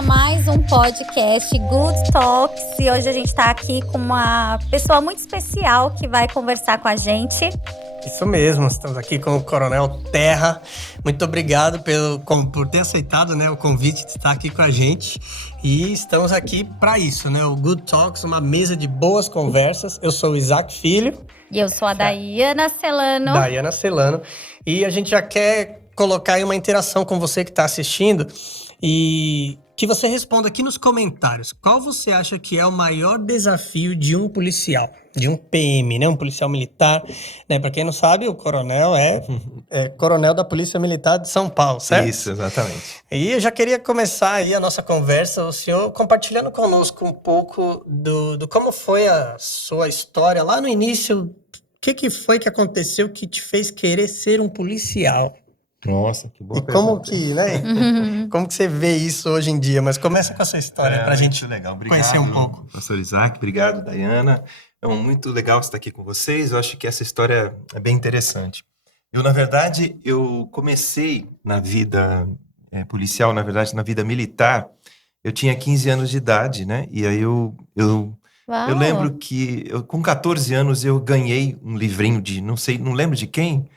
a mais um podcast Good Talks. E hoje a gente está aqui com uma pessoa muito especial que vai conversar com a gente. Isso mesmo, estamos aqui com o Coronel Terra. Muito obrigado por ter aceitado, né, o convite de estar aqui com a gente. E estamos aqui para isso, né? O Good Talks, uma mesa de boas conversas. Eu sou o Isaac Filho. E eu sou a Daiana Celano. Daiana Celano. E a gente já quer colocar aí uma interação com você que está assistindo e que você responda aqui nos comentários. Qual você acha que é o maior desafio de um policial? De um PM, né? Um policial militar, né? Para quem não sabe, o coronel é coronel da Polícia Militar de São Paulo, certo? Isso, exatamente. E eu já queria começar aí a nossa conversa, o senhor compartilhando conosco um pouco do como foi a sua história lá no início. O que foi que aconteceu que te fez querer ser um policial? Nossa, que boa E pergunta. como que, né? Como que você vê isso hoje em dia? Mas começa com a sua história pra gente legal. Obrigado, conhecer um pouco. Pastor Isaac. Obrigado, Daiana. É muito legal estar aqui com vocês. Eu acho que essa história é bem interessante. Na verdade, eu comecei na vida policial, na verdade, na vida militar. Eu tinha 15 anos de idade, né? E aí eu lembro que com 14 anos eu ganhei um livrinho de, não lembro de quem,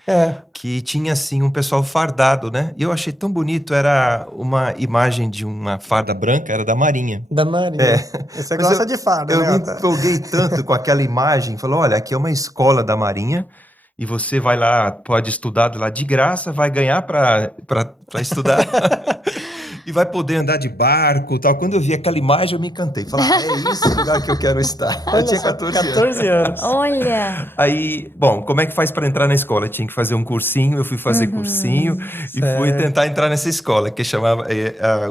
que tinha assim um pessoal fardado, né? E eu achei tão bonito, era uma imagem de uma farda branca, era da Marinha. Da Marinha. Você gosta de farda, né? Eu me empolguei tanto com aquela imagem, falou, olha, aqui é uma escola da Marinha e você vai lá, pode estudar lá de graça, vai ganhar para estudar. E vai poder andar de barco e tal. Quando eu vi aquela imagem, eu me encantei. Falei, é esse lugar que eu quero estar. Eu tinha 14 anos. Olha! Aí, bom, como é que faz para entrar na escola? Eu tinha que fazer um cursinho, eu fui fazer cursinho e fui tentar entrar nessa escola, que chamava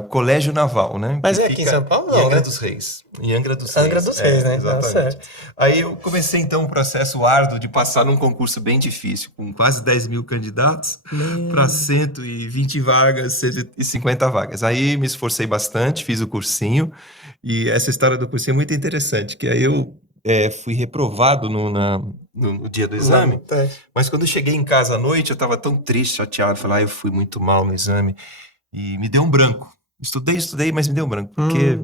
Colégio Naval, né? Mas é aqui em São Paulo, não, em Angra né? dos Reis. Em Angra dos Angra dos Reis, né? Exatamente. Certo. Aí eu comecei, então, um processo árduo de passar num concurso bem difícil, com quase 10 mil candidatos para 120 vagas, 150 vagas. Aí me esforcei bastante, fiz o cursinho, e essa história do cursinho é muito interessante, que aí eu fui reprovado no dia do exame, mas quando eu cheguei em casa à noite, eu estava tão triste, chateado, falei, eu fui muito mal no exame, e me deu um branco. Estudei, mas me deu um branco, porque...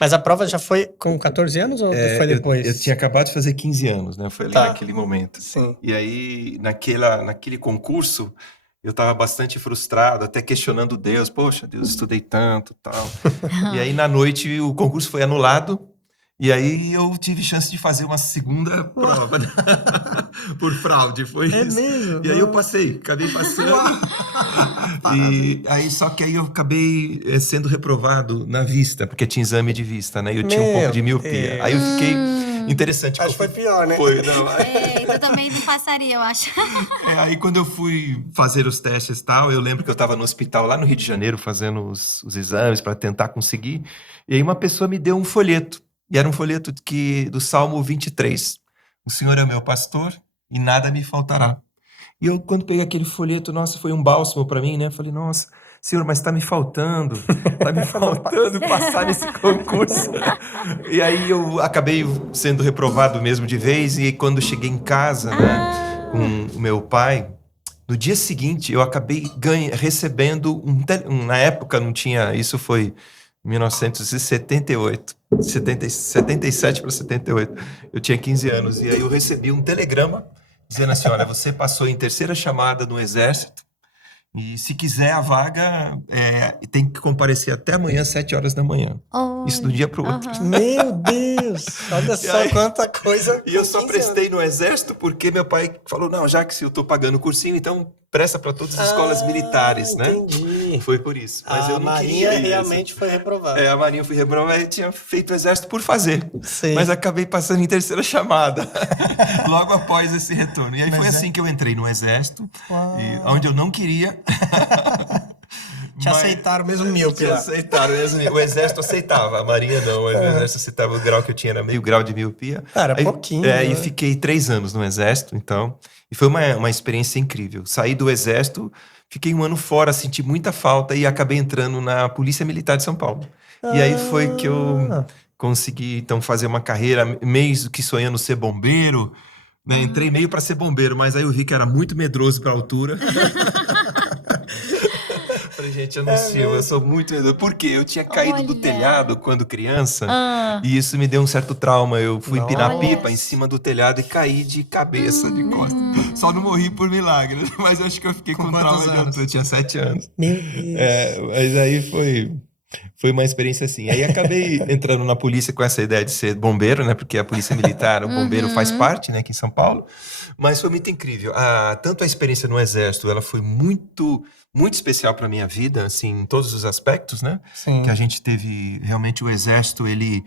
Mas a prova já foi com 14 anos ou foi depois? Eu tinha acabado de fazer 15 anos, né? Foi ali naquele momento. Sim. E aí, naquele concurso, eu estava bastante frustrado, até questionando Deus. Poxa, Deus, estudei tanto e tal. E aí, na noite, o concurso foi anulado. E aí, eu tive chance de fazer uma segunda prova. Por fraude, foi isso. Mesmo? E aí, eu acabei passando. E aí, só que aí eu acabei sendo reprovado na vista, porque tinha exame de vista, né? E eu tinha um pouco de miopia. Aí eu fiquei... Interessante. Acho que foi pior, né? Foi, não. Eu também não passaria, eu acho. Aí quando eu fui fazer os testes e tal, eu lembro que eu estava no hospital lá no Rio de Janeiro fazendo os exames para tentar conseguir. E aí uma pessoa me deu um folheto. E era um folheto do Salmo 23. O Senhor é meu pastor e nada me faltará. E eu, quando peguei aquele folheto, nossa, foi um bálsamo para mim, né? Eu falei, nossa, Senhor, mas tá me faltando passar nesse concurso. E aí eu acabei sendo reprovado mesmo de vez, e quando cheguei em casa, né, com o meu pai, no dia seguinte eu acabei recebendo na época não tinha, isso foi 1978, 77 para 78, eu tinha 15 anos, e aí eu recebi um telegrama dizendo assim, olha, você passou em terceira chamada no Exército, e se quiser a vaga, tem que comparecer até amanhã, 7 horas da manhã. Isso do dia para o outro. Meu Deus! Olha só quanta coisa. E eu só prestei no Exército porque meu pai falou, não, já que se eu estou pagando o cursinho, então presta para todas as escolas militares, né? Entendi. Foi por isso. Mas eu não Marinha queria realmente foi reprovada. a Marinha eu fui reprovado, eu tinha feito o Exército por fazer. Sim. Mas acabei passando em terceira chamada, logo após esse retorno. E aí foi assim que eu entrei no Exército, onde eu não queria. Te aceitaram mesmo míope. Te aceitaram mesmo. O Exército aceitava, a Marinha não. O Exército aceitava o grau que eu tinha, era meio grau de miopia. Cara, pouquinho. E fiquei 3 anos no Exército, então. E foi uma experiência incrível. Saí do Exército, fiquei 1 ano fora, senti muita falta e acabei entrando na Polícia Militar de São Paulo. E aí foi que eu consegui, então, fazer uma carreira, meio que sonhando ser bombeiro. Né? Entrei meio para ser bombeiro, mas aí eu vi que era muito medroso para a altura. Ai, gente, eu não sirvo, eu sou muito medroso. Por quê? Eu tinha caído do Olha. telhado quando criança Ah, e isso me deu um certo trauma. Eu fui empinar Nossa. pipa em cima do telhado e caí de cabeça, de costas. Só não morri por milagre, mas eu acho que eu fiquei com trauma quantos de anos? altura. Eu tinha 7 anos. Meu Deus. Mas aí foi uma experiência assim. Aí acabei entrando na polícia com essa ideia de ser bombeiro, né? Porque a polícia militar, o bombeiro faz parte, né? Aqui em São Paulo. Mas foi muito incrível. Tanto a experiência no Exército, ela foi muito, muito especial para minha vida, assim, em todos os aspectos, né? Sim. Que a gente teve, realmente, o Exército, ele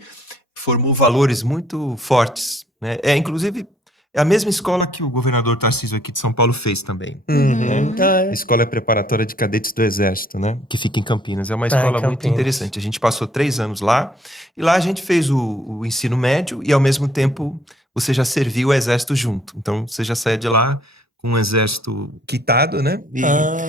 formou valores muito fortes, né? Inclusive, é a mesma escola que o governador Tarcísio aqui de São Paulo fez também. Uhum. A Escola Preparatória de Cadetes do Exército, né? Que fica em Campinas. É uma em escola muito Campinas. interessante. A gente passou 3 anos lá. E lá a gente fez o ensino médio e, ao mesmo tempo, você já serviu o Exército junto. Então, você já saía de lá com o Exército quitado, né? E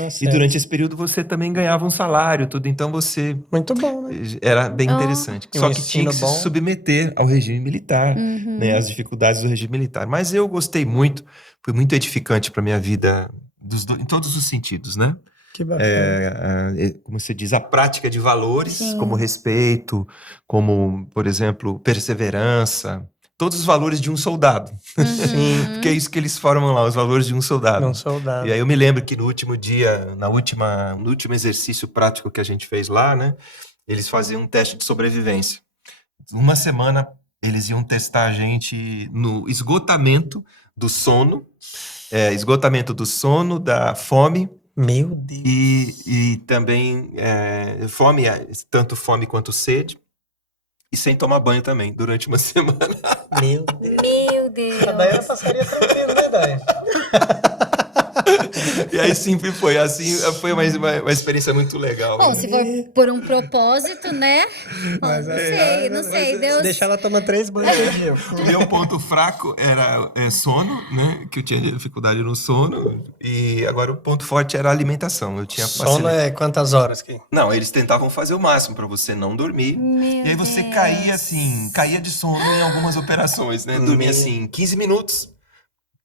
Certo. durante esse período você também ganhava um salário, tudo. Então, você... Muito bom, né? Era bem Oh. interessante. E Só um que tinha que ensino bom. se submeter ao regime militar, né? As dificuldades do regime militar. Mas eu gostei muito. Foi muito edificante para minha vida em todos os sentidos, né? Que bacana. Como você diz, a prática de valores, Sim. como respeito, como, por exemplo, perseverança, todos os valores de um soldado. Sim. Porque é isso que eles formam lá, os valores de um soldado. Um soldado. E aí eu me lembro que no último dia, no último exercício prático que a gente fez lá, né? Eles faziam um teste de sobrevivência. Uma semana eles iam testar a gente no esgotamento do sono, da fome Meu Deus. e também fome, tanto fome quanto sede, e sem tomar banho também, durante uma semana. Meu Deus. Meu Deus. A Daiane passaria tranquilo, né, Daiane? E aí sempre foi assim, foi uma experiência muito legal. Bom, né? se for por um propósito, né? Bom, Mas não sei, Deus. Deixa ela tomar 3 banhos por dia. O meu ponto fraco era sono, né? Que eu tinha dificuldade no sono. E agora o ponto forte era a alimentação. Eu tinha Sono é quantas horas aqui? Não, eles tentavam fazer o máximo pra você não dormir. Meu E aí você Deus. caía de sono em algumas operações, né? Dormia assim 15 minutos.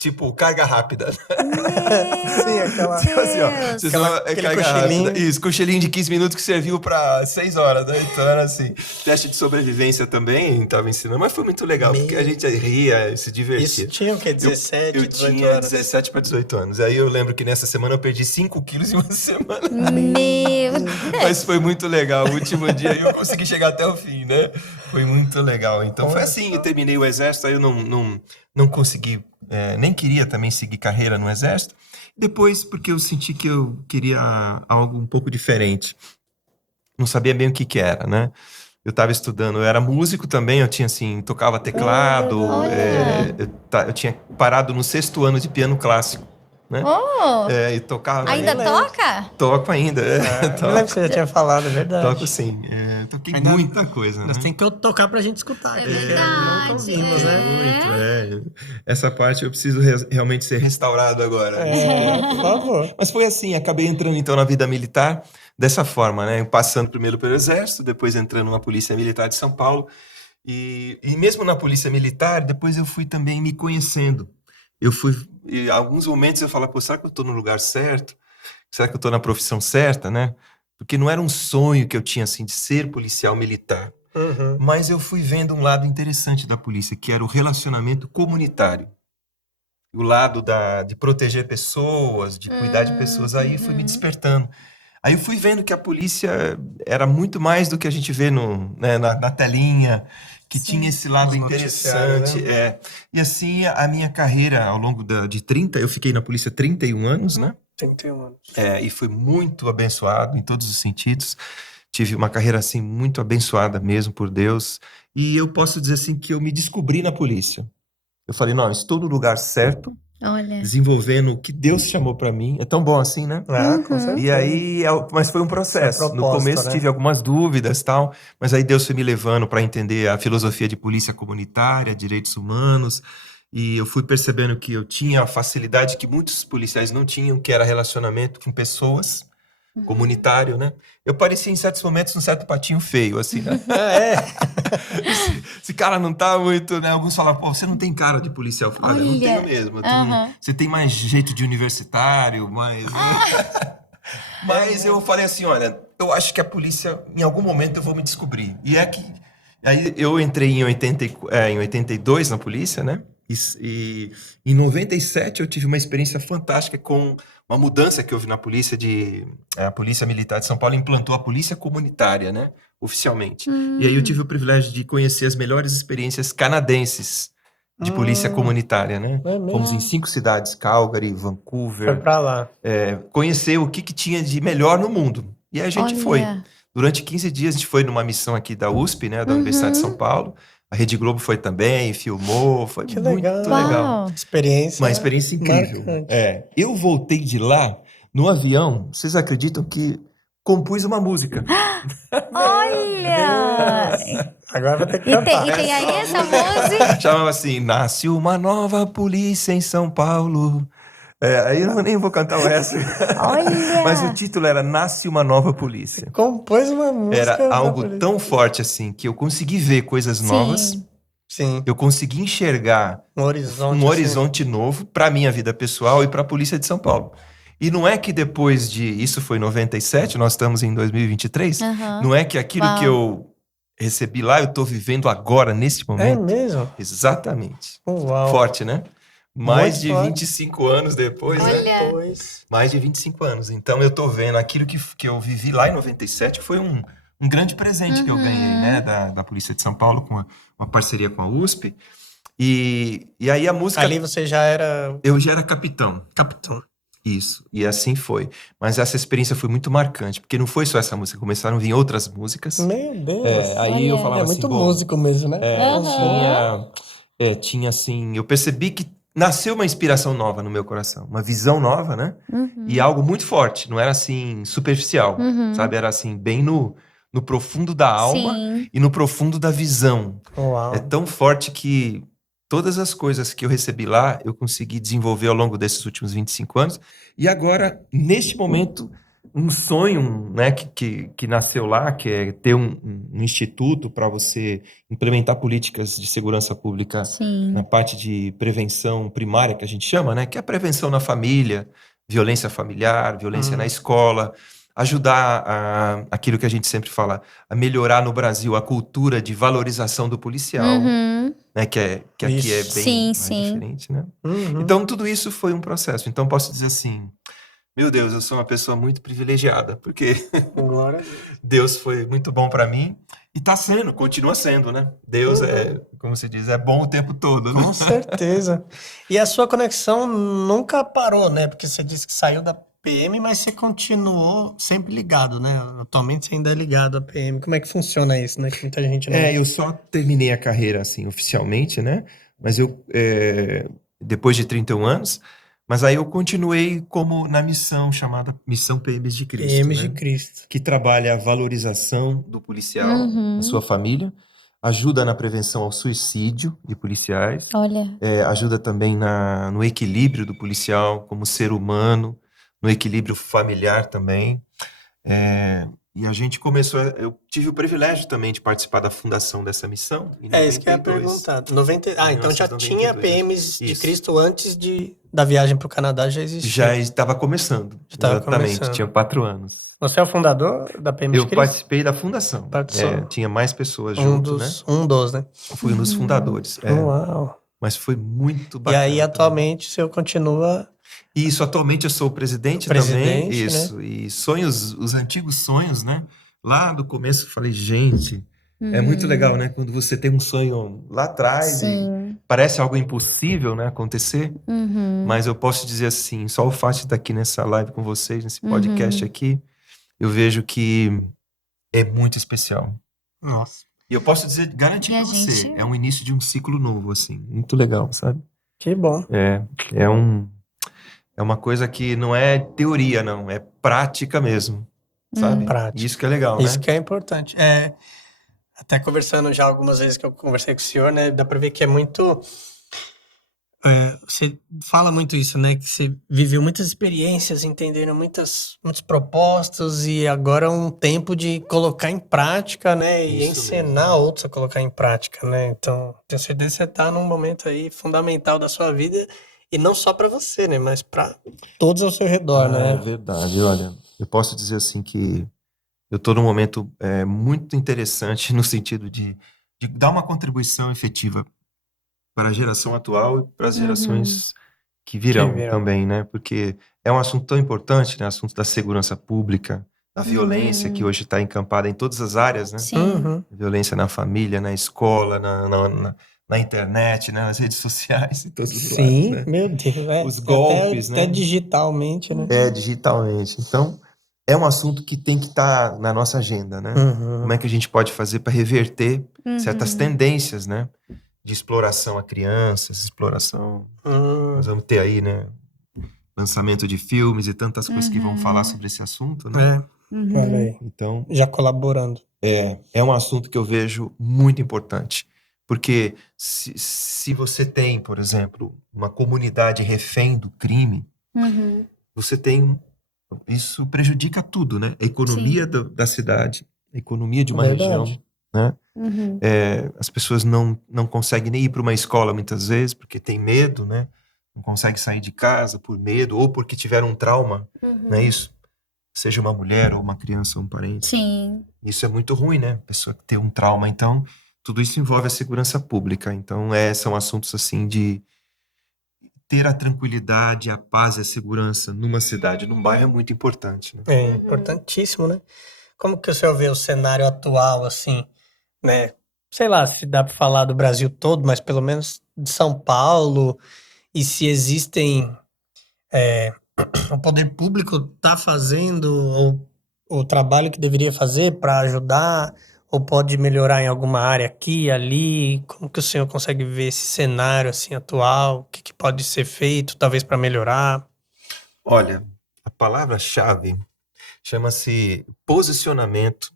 Tipo, carga rápida. Sim, aquela... Tipo assim, ó. Vocês vão- Aquele carga cochilinho. rápida. Isso, cochilinho de 15 minutos que serviu pra 6 horas, né? Então era assim. Teste de sobrevivência também tava ensinando, mas foi muito legal, porque a gente ria, se divertia. Isso tinha o quê? 17, Eu 18 tinha horas? 17 para 18 anos. Aí eu lembro que nessa semana eu perdi 5 quilos em uma semana. Meu Mas foi muito legal. O último dia eu consegui chegar até o fim, né? Foi muito legal. Então foi assim, eu terminei o exército, aí eu não consegui, nem queria também seguir carreira no exército. Depois, porque eu senti que eu queria algo um pouco diferente. Não sabia bem o que era, né? Eu estava estudando, eu era músico também, eu tinha assim, tocava teclado, Olha. eu tinha parado no 6º ano de piano clássico, né? Oh, E tocava. ainda toca? Toco ainda, Eu lembro que toco, você já tinha falado, é verdade. toco sim. Toquei Ainda- muita coisa, né? Nós tem que tocar pra gente escutar. É porque verdade, nunca ouvimos, né? Muito. Essa parte eu preciso realmente ser restaurado agora. Por favor. Mas foi assim, acabei entrando então na vida militar dessa forma, né? Passando primeiro pelo Exército, depois entrando na Polícia Militar de São Paulo. E mesmo na Polícia Militar, depois eu fui também me conhecendo. E em alguns momentos eu falo, pô, será que eu tô no lugar certo? Será que eu tô na profissão certa, né? Porque não era um sonho que eu tinha, assim, de ser policial militar. Uhum. Mas eu fui vendo um lado interessante da polícia, que era o relacionamento comunitário. O lado de proteger pessoas, de cuidar de pessoas. Aí fui me despertando. Aí eu fui vendo que a polícia era muito mais do que a gente vê na telinha, que tinha esse lado Os interessante. noticiários, E assim, a minha carreira ao longo de 30, eu fiquei na polícia 31 anos, né? 31 anos. E fui muito abençoado em todos os sentidos. Tive uma carreira assim muito abençoada mesmo por Deus. E eu posso dizer assim que eu me descobri na polícia. Eu falei, não, estou no lugar certo, Olha. desenvolvendo o que Deus chamou pra mim. É tão bom assim, né? Com certeza. E aí, mas foi um processo. Foi No proposta, começo né? tive algumas dúvidas, tal, mas aí Deus foi me levando para entender a filosofia de polícia comunitária, direitos humanos, e eu fui percebendo que eu tinha a facilidade que muitos policiais não tinham, que era relacionamento com pessoas, comunitário, né? Eu parecia em certos momentos um certo patinho feio, assim, né? Esse cara não tá muito, né? Alguns falam, pô, você não tem cara de policial. Eu falei, olha, eu não Olha. tenho mesmo. Você tem mais jeito de universitário, mais... Mas eu falei assim, olha, eu acho que a polícia, em algum momento eu vou me descobrir. E é que... Aí eu entrei em 82 na polícia, né? E em 97 eu tive uma experiência fantástica com uma mudança que houve na polícia a Polícia Militar de São Paulo implantou a polícia comunitária, né? Oficialmente. E aí eu tive o privilégio de conhecer as melhores experiências canadenses de polícia comunitária, né? É mesmo? Fomos em 5 cidades, Calgary, Foi Vancouver, pra lá. conhecer o que tinha de melhor no mundo. E aí a gente foi. Olha. Durante 15 dias a gente foi numa missão aqui da USP, né, da Universidade de São Paulo. A Rede Globo foi também, filmou, foi Que muito legal. legal. Uau. Experiência. Uma experiência incrível. marcante. Eu voltei de lá, no avião, vocês acreditam que compus uma música? Olha! Agora vai ter que E cantar. tem aí essa música? Chamava assim, nasce uma nova polícia em São Paulo. Aí eu nem vou cantar o resto. Olha! Mas o título era Nasce uma Nova Polícia. Compôs uma música. Era da algo polícia. tão forte assim, que eu consegui ver coisas novas, Sim. Sim. eu consegui enxergar Um horizonte. um horizonte novo para minha vida pessoal e para a Polícia de São Paulo. E não é que depois de... Isso foi em 97, nós estamos em 2023. Aham. Não é que aquilo Uau. que eu recebi lá, eu estou vivendo agora, nesse É momento. mesmo? Exatamente. Uau. Forte, né? Mais Muito de forte. 25 anos depois, né? Depois. Mais de 25 anos. Então eu tô vendo aquilo que eu vivi lá em 97, que foi um grande presente que eu ganhei, né? Da Polícia de São Paulo, com uma parceria com a USP. E aí a música... Ali você já era Eu já era capitão. capitão. Isso, e assim foi. Mas essa experiência foi muito marcante, porque não foi só essa música, começaram a vir outras músicas. Meu Deus. Aí eu Olha. falava É assim, muito bom, músico mesmo, né? tinha assim, eu percebi que nasceu uma inspiração nova no meu coração, uma visão nova, né? E algo muito forte, não era assim superficial, sabe? Era assim bem no profundo da alma Sim. e no profundo da visão. Uau. É tão forte que todas as coisas que eu recebi lá, eu consegui desenvolver ao longo desses últimos 25 anos. E agora, neste momento, um sonho, né, que nasceu lá, que é ter um instituto para você implementar políticas de segurança pública Sim. na parte de prevenção primária, que a gente chama, né, que é a prevenção na família, violência familiar, violência na escola, ajudar aquilo que a gente sempre fala, a melhorar no Brasil a cultura de valorização do policial, né, que aqui é bem Sim, mais sim. diferente, né? Uhum. Então, tudo isso foi um processo. Então, posso dizer assim, meu Deus, eu sou uma pessoa muito privilegiada, porque Agora. Deus foi muito bom para mim e tá sendo, continua sendo, né? Deus como se diz, é bom o tempo todo, né? Com certeza. E a sua conexão nunca parou, né? Porque você disse que saiu da PM, mas você continuou sempre ligado, né? Atualmente você ainda é ligado à PM. Como é que funciona isso, né? Que muita gente não... Eu só terminei a carreira, assim, oficialmente, né? Mas eu, depois de 31 anos, mas aí eu continuei como na missão chamada Missão PMs de Cristo, PMs né? de Cristo. Que trabalha a valorização do policial, da sua família, ajuda na prevenção ao suicídio de policiais, Olha. ajuda também no equilíbrio do policial como ser humano, no equilíbrio familiar também. E a gente começou... Eu tive o privilégio também de participar da fundação dessa missão. Em É isso que eu ia 92. perguntar. Então já 1992. tinha PMs de Isso. Cristo antes da viagem para o Canadá, já existia. Já estava começando. estava Exatamente, começando. tinha 4 anos. Você é o fundador da PM de Eu Cristo? participei da fundação. Participou. Tinha mais pessoas junto, né? Um dos, né? Eu fui um dos fundadores. Uau. Mas foi muito E bacana. aí, também. atualmente, o senhor continua... Isso, atualmente eu sou o presidente, Presidente, também. Isso. E sonhos, os antigos sonhos, né? Lá do começo eu falei, gente, é muito legal, né? Quando você tem um sonho lá atrás e parece algo impossível, né? Acontecer. Mas eu posso dizer assim, só o fato de estar aqui nessa live com vocês, nesse podcast aqui, eu vejo que é muito especial. Nossa. E eu posso dizer, garantir E a pra você, gente- é um início de um ciclo novo, assim. Muito legal, sabe? Que bom. É uma coisa que não é teoria, não. É prática mesmo, sabe? Prática. Isso que é legal, Isso né? que é importante. Até conversando já algumas vezes que eu conversei com o senhor, né? Dá pra ver que é muito... você fala muito isso, né? Que você viveu muitas experiências, entendendo muitos propósitos e agora é um tempo de colocar em prática, né? E Isso ensinar outros a colocar em prática, né? Então, tenho certeza que você tá num momento aí fundamental da sua vida e não só pra você, né? Mas pra todos ao seu redor, É né? verdade, olha. eu posso dizer assim que eu estou num momento muito interessante no sentido de dar uma contribuição efetiva para a geração atual e para as gerações que virão também, né? Porque é um assunto tão importante, né? Assunto da segurança pública, da violência que hoje está encampada em todas as áreas, né? Sim. Violência na família, na escola, na internet, né? Nas redes sociais, em todos os lados, Sim, né? meu Deus. Os golpes, até né? digitalmente, né? Digitalmente. Então, é um assunto que tem que estar na nossa agenda, né? Como é que a gente pode fazer para reverter certas tendências, né? De exploração a crianças, exploração... Nós vamos ter aí, né? Lançamento de filmes e tantas coisas que vão falar sobre esse assunto, né? Olha aí. Então, Já colaborando. é um assunto que eu vejo muito importante. Porque se você tem, por exemplo, uma comunidade refém do crime, você tem... Isso prejudica tudo, né? A economia da cidade, a economia de uma região, né? As pessoas não conseguem nem ir para uma escola muitas vezes, porque tem medo, né? Não conseguem sair de casa por medo, ou porque tiveram um trauma, não é isso? Seja uma mulher, ou uma criança, ou um parente. Sim. Isso é muito ruim, né? A pessoa que tem um trauma. Então, tudo isso envolve a segurança pública. Então, são assuntos assim de ter a tranquilidade, a paz e a segurança numa cidade, num bairro é muito importante, né? É importantíssimo, né? Como que o senhor vê o cenário atual, assim, né? Sei lá se dá para falar do Brasil todo, mas pelo menos de São Paulo, e se existem... o poder público está fazendo o trabalho que deveria fazer para ajudar, ou pode melhorar em alguma área aqui e ali? Como que o senhor consegue ver esse cenário assim atual? O que pode ser feito, talvez, para melhorar? Olha, a palavra-chave chama-se posicionamento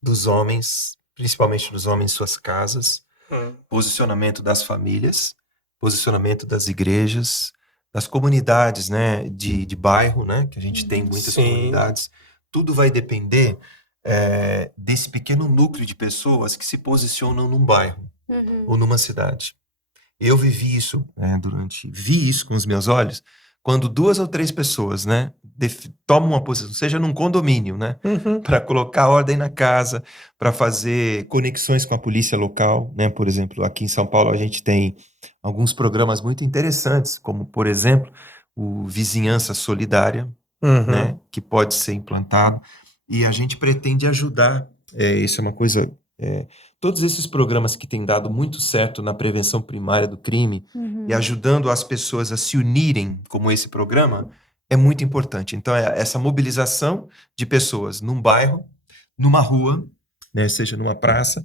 dos homens, principalmente dos homens em suas casas, posicionamento das famílias, posicionamento das igrejas, das comunidades, né, de bairro, né, que a gente tem muitas comunidades. Tudo vai depender desse pequeno núcleo de pessoas que se posicionam num bairro ou numa cidade. Eu vivi isso, vi isso com os meus olhos, quando 2 ou 3 pessoas, né, tomam uma posição, seja num condomínio, né, para colocar ordem na casa, para fazer conexões com a polícia local, né, por exemplo, aqui em São Paulo a gente tem alguns programas muito interessantes, como, por exemplo, o Vizinhança Solidária, né, que pode ser implantado, e a gente pretende ajudar, isso é uma coisa... todos esses programas que têm dado muito certo na prevenção primária do crime e ajudando as pessoas a se unirem, como esse programa, é muito importante. Então, essa mobilização de pessoas num bairro, numa rua, né, seja numa praça,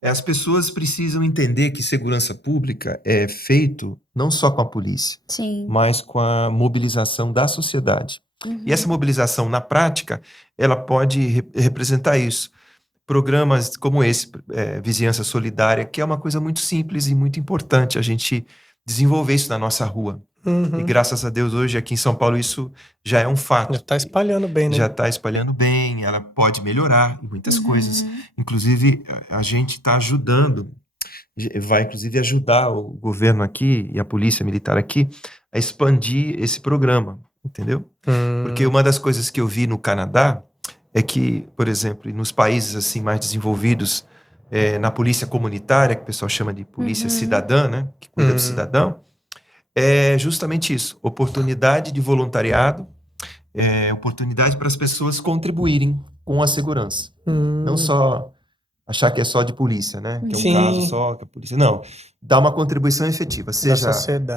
as pessoas precisam entender que segurança pública é feito não só com a polícia, mas com a mobilização da sociedade. E essa mobilização, na prática, ela pode representar isso. Programas como esse, Vizinhança Solidária, que é uma coisa muito simples e muito importante a gente desenvolver isso na nossa rua. E graças a Deus hoje aqui em São Paulo isso já é um fato. Já está espalhando bem, né? Já está espalhando bem, ela pode melhorar em muitas coisas. Inclusive a gente está ajudando, vai inclusive ajudar o governo aqui e a polícia militar aqui a expandir esse programa, entendeu? Porque uma das coisas que eu vi no Canadá é que, por exemplo, nos países assim mais desenvolvidos, na polícia comunitária, que o pessoal chama de polícia cidadã, né, que cuida do cidadão, é justamente isso, oportunidade de voluntariado, oportunidade para as pessoas contribuírem com a segurança. Não só achar que é só de polícia, né, que é um caso só que a polícia... Não, dá uma contribuição efetiva, seja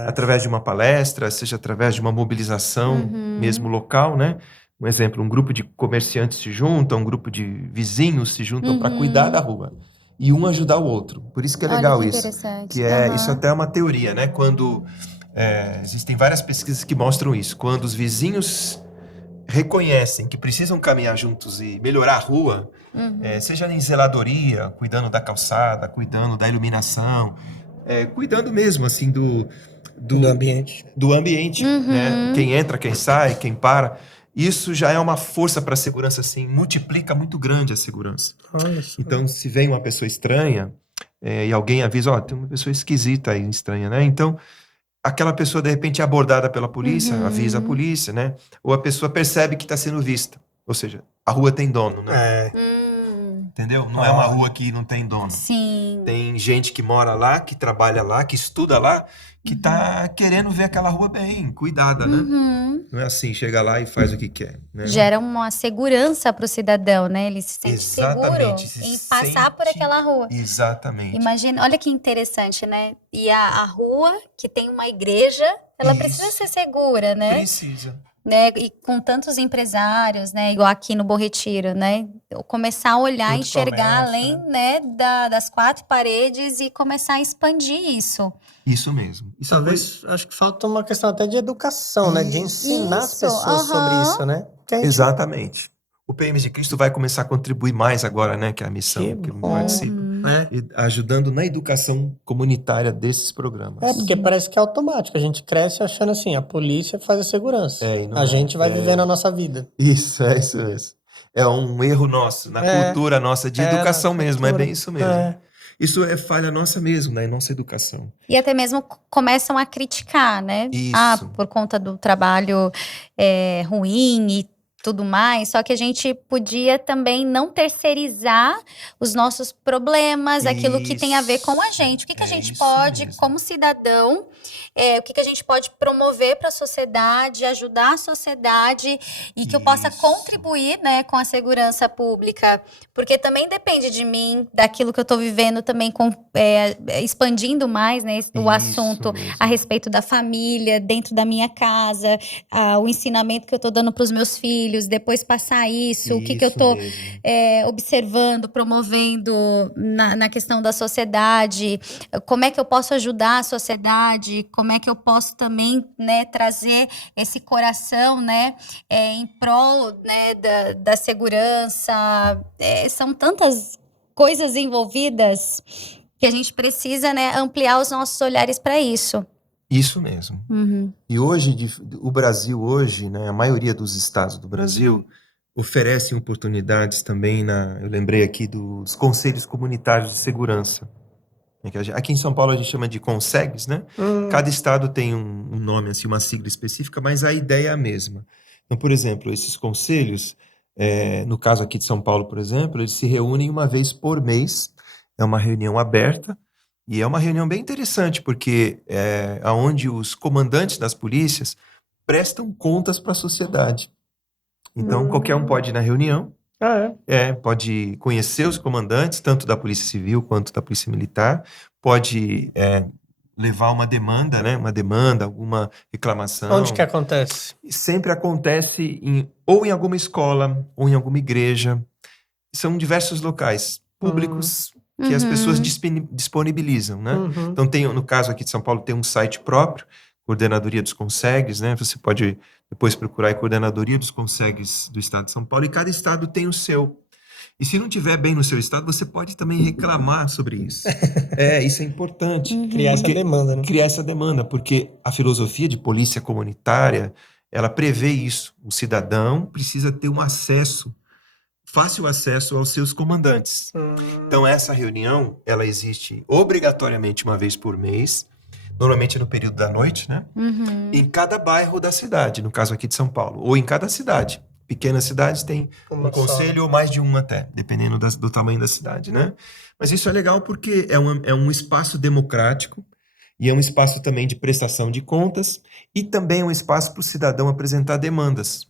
através de uma palestra, seja através de uma mobilização mesmo local, né. Um exemplo, um grupo de comerciantes se juntam, um grupo de vizinhos se juntam para cuidar da rua. E um ajudar o outro. Por isso que é legal que isso. Isso até é uma teoria, né? Quando existem várias pesquisas que mostram isso. Quando os vizinhos reconhecem que precisam caminhar juntos e melhorar a rua, seja em zeladoria, cuidando da calçada, cuidando da iluminação, cuidando mesmo, assim, do ambiente. Do ambiente, né? Quem entra, quem sai, quem para... Isso já é uma força para a segurança, assim, multiplica muito grande a segurança. Então, se vem uma pessoa estranha e alguém avisa, tem uma pessoa esquisita aí, estranha, né? Então, aquela pessoa, de repente, é abordada pela polícia, avisa a polícia, né? Ou a pessoa percebe que está sendo vista. Ou seja, a rua tem dono, né? Entendeu? Não é uma rua que não tem dono. Sim. Tem gente que mora lá, que trabalha lá, que estuda lá, que tá querendo ver aquela rua bem cuidada, né? Não é assim, chega lá e faz o que quer, né? Gera uma segurança para o cidadão, né? Ele se sente Exatamente, seguro se em passar por sente- aquela rua. Exatamente. Imagina, olha que interessante, né? E a rua que tem uma igreja, ela precisa Isso. ser segura, né? Precisa. Né? E com tantos empresários, né? Igual aqui no Bom Retiro, né? Eu começar a olhar, Muito enxergar comércio, além, né? das quatro paredes e começar a expandir isso. Isso mesmo. Isso Talvez, acho que falta uma questão até de educação, né? De ensinar as Isso, pessoas sobre isso, né? Porque a gente- Exatamente. O PMs de Cristo vai começar a contribuir mais agora, né? Que é a missão Que que eu bom. participo. É. E ajudando na educação comunitária desses programas. É, porque parece que é automático. A gente cresce achando assim, a polícia faz a segurança. É, e não A é. gente vai É. vivendo a nossa vida. Isso mesmo. É um erro nosso, na cultura nossa de educação na mesmo. É cultura. bem isso mesmo. É. Isso é falha nossa mesmo, né? Nossa educação. E até mesmo começam a criticar, né? Isso. Por conta do trabalho ruim e tudo mais. Só que a gente podia também não terceirizar os nossos problemas, aquilo que tem a ver com a gente. O que a gente isso pode, mesmo. como cidadão, o que a gente pode promover para a sociedade, ajudar a sociedade e que eu possa Isso. contribuir, né, com a segurança pública. Porque também depende de mim, daquilo que eu estou vivendo também, expandindo mais, né, o Isso assunto mesmo. a respeito da família, dentro da minha casa, o ensinamento que eu estou dando para os meus filhos, depois passar isso, o que eu Isso estou mesmo. observando, promovendo na questão da sociedade, como é que eu posso ajudar a sociedade, como é que eu posso também, né, trazer esse coração, né, em prol, né, da segurança. São tantas coisas envolvidas que a gente precisa, né, ampliar os nossos olhares para isso. Isso mesmo. E hoje, o Brasil hoje, né, a maioria dos estados do Brasil oferecem oportunidades também eu lembrei aqui dos conselhos comunitários de segurança. Aqui em São Paulo a gente chama de CONSEGs, né? Cada estado tem um nome, assim, uma sigla específica, mas a ideia é a mesma. Então, por exemplo, esses conselhos, no caso aqui de São Paulo, por exemplo, eles se reúnem uma vez por mês, é uma reunião aberta, e é uma reunião bem interessante, porque é onde os comandantes das polícias prestam contas para a sociedade. Então, qualquer um pode ir na reunião, pode conhecer os comandantes, tanto da Polícia Civil quanto da Polícia Militar, pode levar uma demanda, né? Alguma reclamação. Onde que acontece? Sempre acontece ou em alguma escola, ou em alguma igreja. São diversos locais públicos que as pessoas disponibilizam, né? Então, no caso aqui de São Paulo, tem um site próprio, Coordenadoria dos CONSEGs, né? Você pode depois procurar a Coordenadoria dos CONSEGs do Estado de São Paulo, e cada estado tem o seu. E se não tiver bem no seu estado, você pode também reclamar sobre isso. Isso é importante. Criar essa demanda, né? Criar essa demanda, porque a filosofia de polícia comunitária, ela prevê isso. O cidadão precisa ter fácil acesso aos seus comandantes. Então, essa reunião, ela existe obrigatoriamente uma vez por mês, normalmente no período da noite, né? Em cada bairro da cidade, no caso aqui de São Paulo, ou em cada cidade. Pequenas cidades têm um conselho ou mais de um até, dependendo do tamanho da cidade, né? Mas isso é legal porque é um espaço democrático e é um espaço também de prestação de contas e também é um espaço para o cidadão apresentar demandas.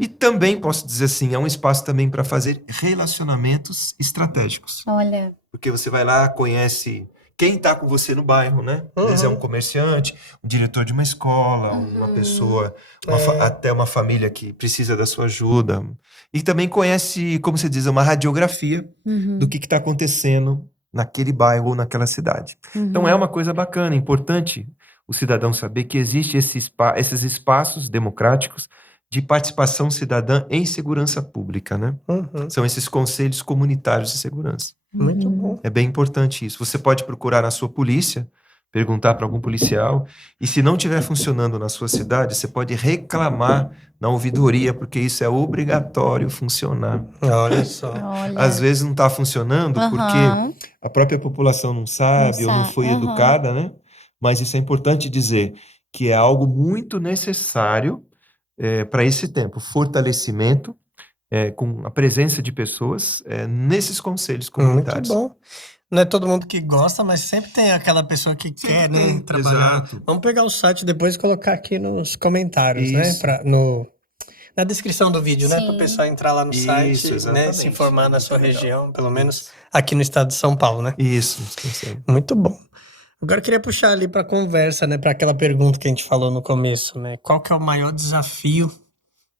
E também, posso dizer assim, é um espaço também para fazer relacionamentos estratégicos. Olha. Porque você vai lá, conhece quem está com você no bairro, né? Às vezes é um comerciante, um diretor de uma escola, uma pessoa, até uma família que precisa da sua ajuda. E também conhece, como se diz, uma radiografia do que está acontecendo naquele bairro ou naquela cidade. Então é uma coisa bacana, importante o cidadão saber que existe esses espaços democráticos de participação cidadã em segurança pública, né? São esses conselhos comunitários de segurança. Muito bom. É bem importante isso. Você pode procurar na sua polícia, perguntar para algum policial, e se não estiver funcionando na sua cidade, você pode reclamar na ouvidoria, porque isso é obrigatório funcionar. Olha só. Às vezes não está funcionando porque a própria população não sabe ou não foi educada, né? Mas isso é importante dizer que é algo muito necessário para esse tempo. Fortalecimento com a presença de pessoas nesses conselhos Muito comunitários. bom. Não é todo mundo que gosta, mas sempre tem aquela pessoa que quer, né, trabalhar. Exato. Vamos pegar o site depois e colocar aqui nos comentários, né? Isso. Na descrição do vídeo, né? Para o Sim. pessoal entrar lá no Isso, site, né? exatamente. Se informar na sua Muito legal. região, pelo menos aqui no estado de São Paulo, né? Isso, esqueci. Muito bom. Agora eu queria puxar ali para conversa, né? Para aquela pergunta que a gente falou no começo, né? Qual que é o maior desafio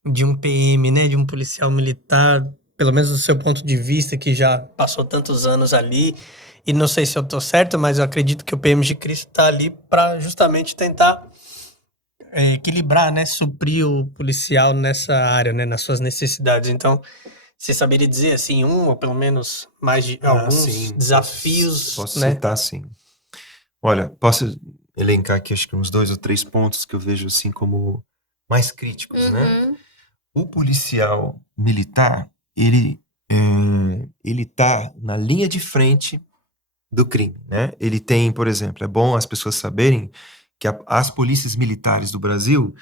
de um PM, né? De um policial militar, pelo menos do seu ponto de vista, que já passou tantos anos ali. E não sei se eu tô certo, mas eu acredito que o PM de Cristo tá ali para justamente tentar equilibrar, né? Suprir o policial nessa área, né? Nas suas necessidades. Então, você saberia dizer, assim, ou pelo menos mais de alguns Sim. desafios, Posso né? citar, sim. Olha, posso elencar aqui acho que uns 2 ou 3 pontos que eu vejo assim como mais críticos, né? Uhum. O policial militar, ele tá na linha de frente do crime, né? Ele tem, por exemplo, é bom as pessoas saberem que as polícias militares do Brasil,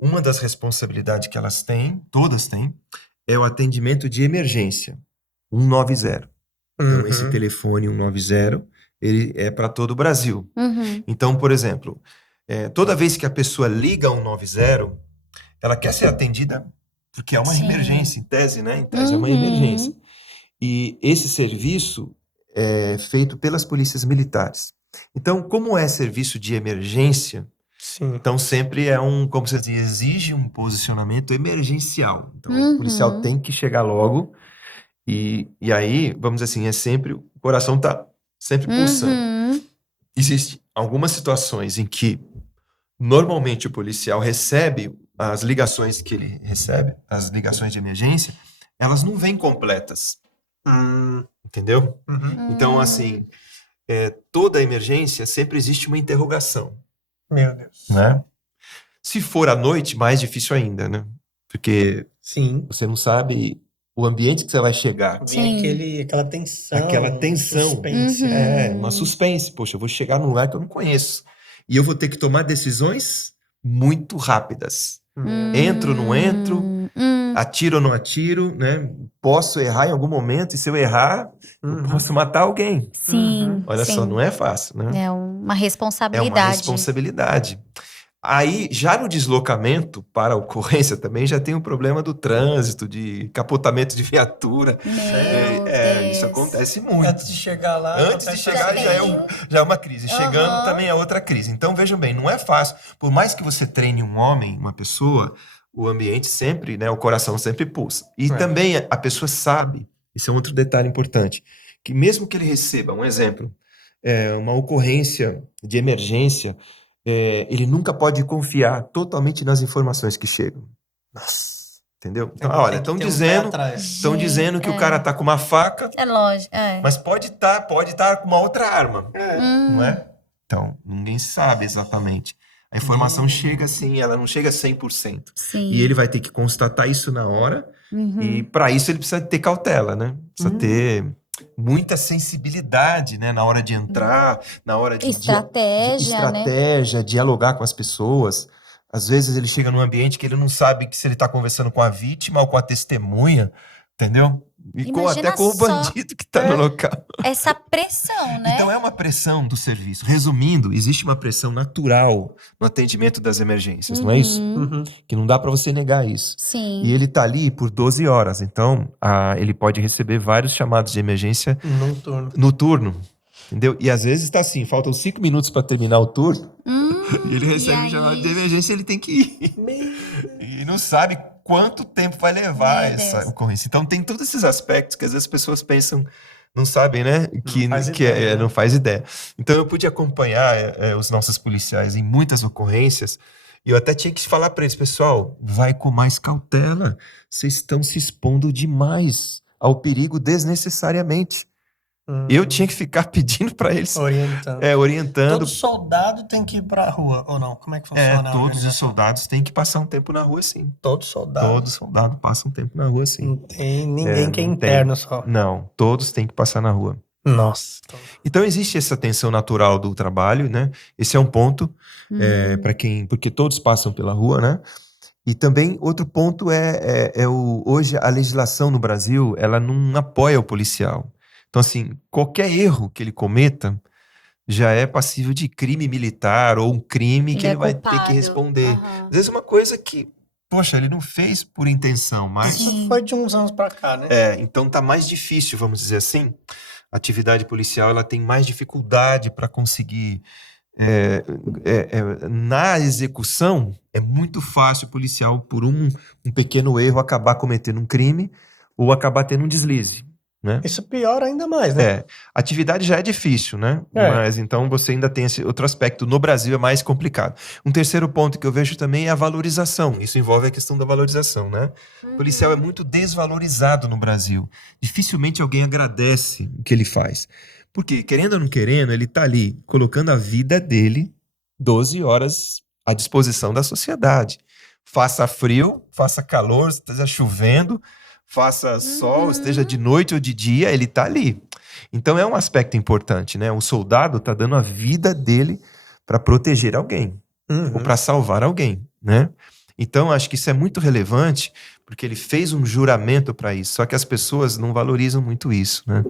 uma das responsabilidades que elas têm, todas têm, é o atendimento de emergência, 190. Então, esse Uhum. telefone 190, ele é para todo o Brasil. Uhum. Então, por exemplo, toda vez que a pessoa liga 190, ela quer ser atendida porque é uma Sim. emergência, em tese, né? Em tese é uma Uhum. emergência. E esse serviço é feito pelas polícias militares. Então, como é serviço de emergência, Sim. então sempre como você diz, exige um posicionamento emergencial. Então, o policial Uhum. tem que chegar logo e aí, vamos dizer assim, o coração tá sempre pulsando. Uhum. Existem algumas situações em que normalmente o policial recebe as ligações que ele recebe, as ligações de emergência, elas não vêm completas, entendeu? Uhum. Então, assim, toda emergência sempre existe uma interrogação, Meu Deus. né? Se for à noite, mais difícil ainda, né? Porque Sim. você não sabe o ambiente que você vai chegar. Sim. Vem aquela tensão. Aquela tensão. Suspense. Uhum. né? Uma suspense. Poxa, eu vou chegar num lugar que eu não conheço. E eu vou ter que tomar decisões muito rápidas. Entro, não entro, atiro ou não atiro, né? Posso errar em algum momento, e se eu errar, eu posso matar alguém. Sim. Olha sim. só, não é fácil, né? É uma É responsabilidade. uma responsabilidade. Aí, já no deslocamento para a ocorrência também, já tem o problema do trânsito, de capotamento de viatura. Meu Isso Deus. acontece muito. Antes de chegar lá. Antes de chegar já é uma crise. Chegando Aham. também é outra crise. Então vejam bem, não é fácil. Por mais que você treine um homem, uma pessoa, o ambiente sempre, né, o coração sempre pulsa. E também a pessoa sabe, isso é um outro detalhe importante, que mesmo que ele receba, um exemplo, uma ocorrência de emergência, ele nunca pode confiar totalmente nas informações que chegam. Nossa, entendeu? Então, olha, estão dizendo que o cara tá com uma faca, É lógico. mas pode tá com uma outra arma, não é? Então, ninguém sabe exatamente. A informação chega assim, ela não chega 100%. Sim. E ele vai ter que constatar isso na hora, Uhum. e para isso ele precisa ter cautela, né? Precisa ter muita sensibilidade, né? Na hora de entrar, na hora de Estratégia, né? dialogar com as pessoas. Às vezes ele chega num ambiente que ele não sabe se ele está conversando com a vítima ou com a testemunha, entendeu? E Imagina até com o só bandido que está no local. essa pressão, né? Então é uma pressão do serviço. Resumindo, existe uma pressão natural no atendimento das emergências, não é isso? Uhum. Que não dá para você negar isso. Sim. E ele tá ali por 12 horas, então ele pode receber vários chamados de emergência no turno, entendeu? E às vezes tá assim, faltam 5 minutos para terminar o turno, e ele recebe um chamado de emergência e ele tem que ir. E não sabe quanto tempo vai levar Meu essa Deus. ocorrência. Então tem todos esses aspectos que às vezes as pessoas pensam, não sabem, né? Não faz ideia. Então eu pude acompanhar os nossos policiais em muitas ocorrências. E eu até tinha que falar para eles, pessoal, vai com mais cautela. Vocês estão se expondo demais ao perigo desnecessariamente. Eu tinha que ficar pedindo para eles. Orientando. Todo soldado tem que ir pra rua, ou não? Como é que funciona? Todos os soldados têm que passar um tempo na rua, sim. Todo soldado passa um tempo na rua, sim. Não tem ninguém que é interno só. Não, todos têm que passar na rua. Nossa. Então existe essa tensão natural do trabalho, né? Esse é um ponto, porque todos passam pela rua, né? E também outro ponto hoje a legislação no Brasil, ela não apoia o policial. Então, assim, qualquer erro que ele cometa já é passível de crime militar ou um crime que Ele é ele vai ter que culpado. responder. Aham. Às vezes é uma coisa que, poxa, ele não fez por intenção, mas... Isso Sim. foi de uns anos pra cá, né? Então tá mais difícil, vamos dizer assim. A atividade policial, ela tem mais dificuldade para conseguir... na execução, é muito fácil o policial, por um pequeno erro, acabar cometendo um crime ou acabar tendo um deslize, né? Isso piora ainda mais, né? A atividade já é difícil, né? Mas então você ainda tem esse outro aspecto. No Brasil é mais complicado. Um terceiro ponto que eu vejo também é a valorização. Isso envolve a questão da valorização, né? O policial é muito desvalorizado no Brasil. Dificilmente alguém agradece o que ele faz. Porque, querendo ou não querendo, ele está ali colocando a vida dele 12 horas à disposição da sociedade. Faça frio, faça calor, esteja chovendo, faça sol, esteja de noite ou de dia, ele está ali. Então é um aspecto importante, né? O soldado está dando a vida dele para proteger alguém, ou para salvar alguém, né? Então acho que isso é muito relevante, porque ele fez um juramento para isso, só que as pessoas não valorizam muito isso, né?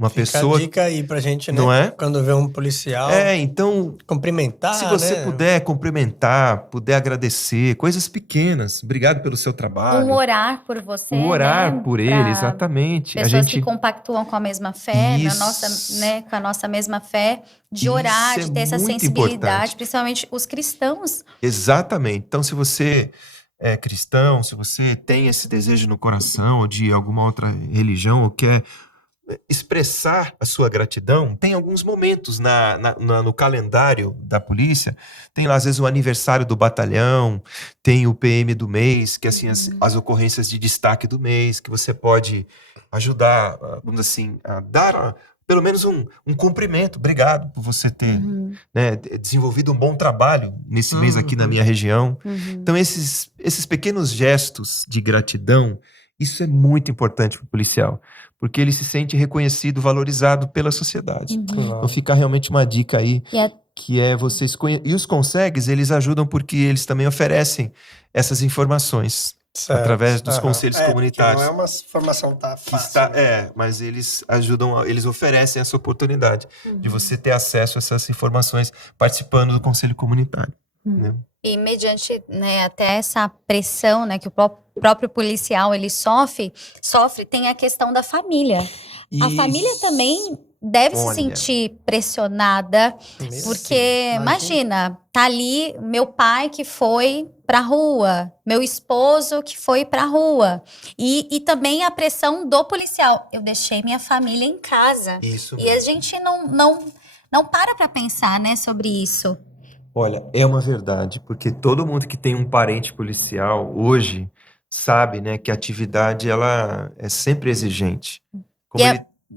Uma Fica pessoa... a dica aí pra gente, né? Não é? Quando vê um policial, Então... cumprimentar, Se você né? puder cumprimentar, puder agradecer, coisas pequenas, obrigado pelo seu trabalho. Um orar por você, Orar né? por ele, Pra exatamente. pessoas que compactuam com a mesma fé, com a nossa mesma fé, de orar, Isso de ter essa muito sensibilidade, importante. principalmente os cristãos. Exatamente. Então, se você é cristão, se você tem esse desejo no coração, ou de alguma outra religião, ou quer expressar a sua gratidão, tem alguns momentos no calendário da polícia, tem lá às vezes o aniversário do batalhão, tem o PM do mês, que assim, as ocorrências de destaque do mês, que você pode ajudar, vamos assim, a dar pelo menos um cumprimento. Obrigado por você ter desenvolvido um bom trabalho nesse mês aqui na minha região. Então esses pequenos gestos de gratidão, isso é muito importante para o policial, porque ele se sente reconhecido, valorizado pela sociedade. Então fica realmente uma dica aí, que é vocês E os consegues, eles ajudam porque eles também oferecem essas informações através dos conselhos comunitários. Não é uma formação fácil. Mas eles ajudam, eles oferecem essa oportunidade de você ter acesso a essas informações participando do conselho comunitário. Né? E mediante, né, até essa pressão, né, que o próprio policial ele sofre, tem a questão da família. A família também deve se sentir pressionada, porque imagina, tá ali meu pai que foi pra rua, meu esposo que foi pra rua, e também a pressão do policial. Eu deixei minha família em casa. Isso e mesmo. a gente não para pensar, né, sobre isso. Olha, é uma verdade, porque todo mundo que tem um parente policial hoje sabe, né, que a atividade ela é sempre exigente. Como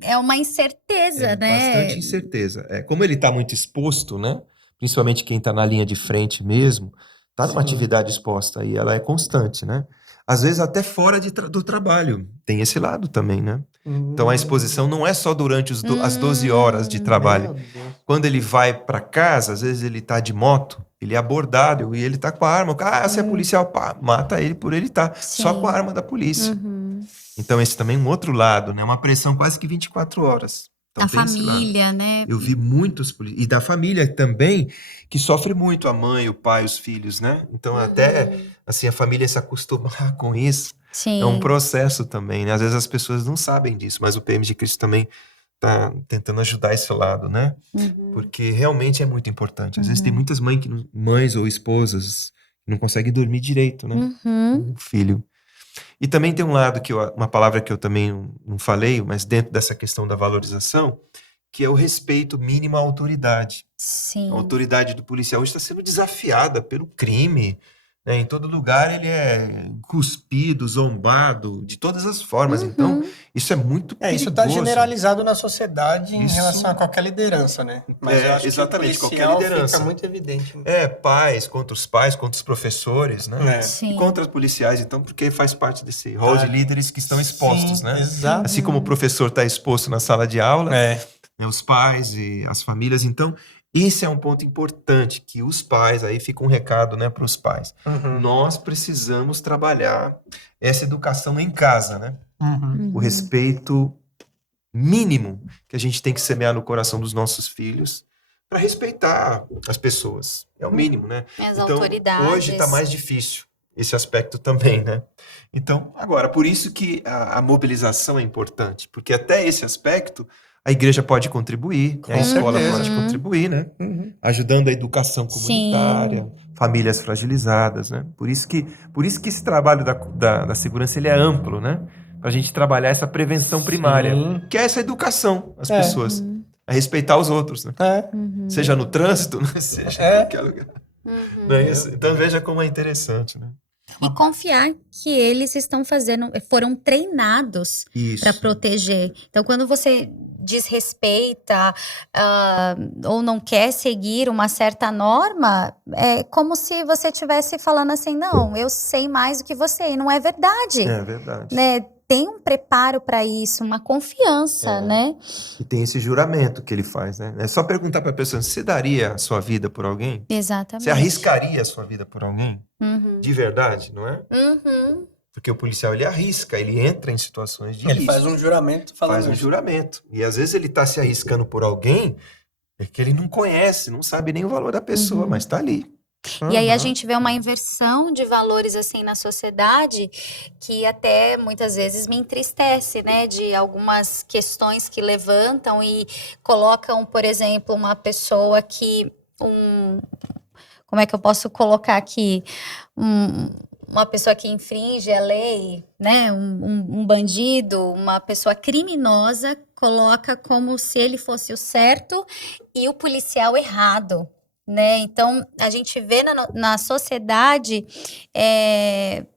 É uma incerteza, né? Bastante incerteza. Como ele está muito exposto, né, principalmente quem está na linha de frente mesmo, está numa atividade exposta e ela é constante, né? Às vezes até fora do trabalho. Tem esse lado também, né? Então a exposição não é só durante as 12 horas de trabalho. Quando ele vai para casa, às vezes ele tá de moto, ele é abordado e ele tá com a arma. Você é policial, pá, mata ele por ele estar só com a arma da polícia. Então esse também é um outro lado, né? Uma pressão quase que 24 horas. Então, da família, né? Eu vi muitos policiais, e da família também, que sofre muito, a mãe, o pai, os filhos, né? Então até, assim, a família se acostumar com isso. Sim. É um processo também, né? Às vezes as pessoas não sabem disso, mas o PM de Cristo também tá tentando ajudar esse lado, né? Porque realmente é muito importante. Às vezes tem muitas mães ou esposas que não conseguem dormir direito, né? O filho. E também tem um lado, uma palavra que eu também não falei, mas dentro dessa questão da valorização, que é o respeito mínimo à autoridade. Sim. A autoridade do policial hoje está sendo desafiada pelo crime, né? Em todo lugar ele é cuspido, zombado, de todas as formas. Então, isso é muito perigoso. Isso está generalizado na sociedade em relação a qualquer liderança, né? Mas eu acho exatamente, que o qualquer liderança. fica muito evidente. Pais, contra os professores, né? Sim. E contra os policiais, então, porque faz parte desse rol de líderes que estão expostos, né? Exato. Assim como o professor está exposto na sala de aula, né, os pais e as famílias. Então, Esse é um ponto importante, que os pais, aí fica um recado, né, para os pais. Uhum. Nós precisamos trabalhar essa educação em casa, né? Uhum. O respeito mínimo que a gente tem que semear no coração dos nossos filhos para respeitar as pessoas. É o mínimo, né? As Então, autoridades. hoje está mais difícil esse aspecto também, né? Então, agora, por isso que a mobilização é importante, porque até esse aspecto a igreja pode contribuir, Com a escola certeza. pode contribuir, né? Uhum. Ajudando a educação comunitária, famílias fragilizadas, né? Por isso que esse trabalho da segurança ele é amplo, né? Para a gente trabalhar essa prevenção primária, Sim. que é essa educação às É. pessoas, a respeitar os outros, né? É. Seja no trânsito, né? Seja É. em qualquer lugar. Não é isso? Então veja como é interessante, né? E confiar que eles foram treinados Isso. para proteger. Então, quando você desrespeita ou não quer seguir uma certa norma, é como se você estivesse falando assim, não, eu sei mais do que você, e não é verdade. É verdade. Né? Tem um preparo para isso, uma confiança, né? E tem esse juramento que ele faz, né? É só perguntar para a pessoa, você daria a sua vida por alguém? Exatamente. Você arriscaria a sua vida por alguém? Uhum. De verdade, não é? Uhum. Porque o policial, ele arrisca, ele entra em situações de Ele risco. faz um juramento falando Faz um isso. juramento. E às vezes ele está se arriscando por alguém que ele não conhece, não sabe nem o valor da pessoa, mas está ali. E aí a Uhum. gente vê uma inversão de valores assim na sociedade que até muitas vezes me entristece, né? De algumas questões que levantam e colocam, por exemplo, uma pessoa que como é que eu posso colocar aqui? Uma pessoa que infringe a lei, né? Um bandido, uma pessoa criminosa, coloca como se ele fosse o certo e o policial errado. Né? Então, a gente vê na sociedade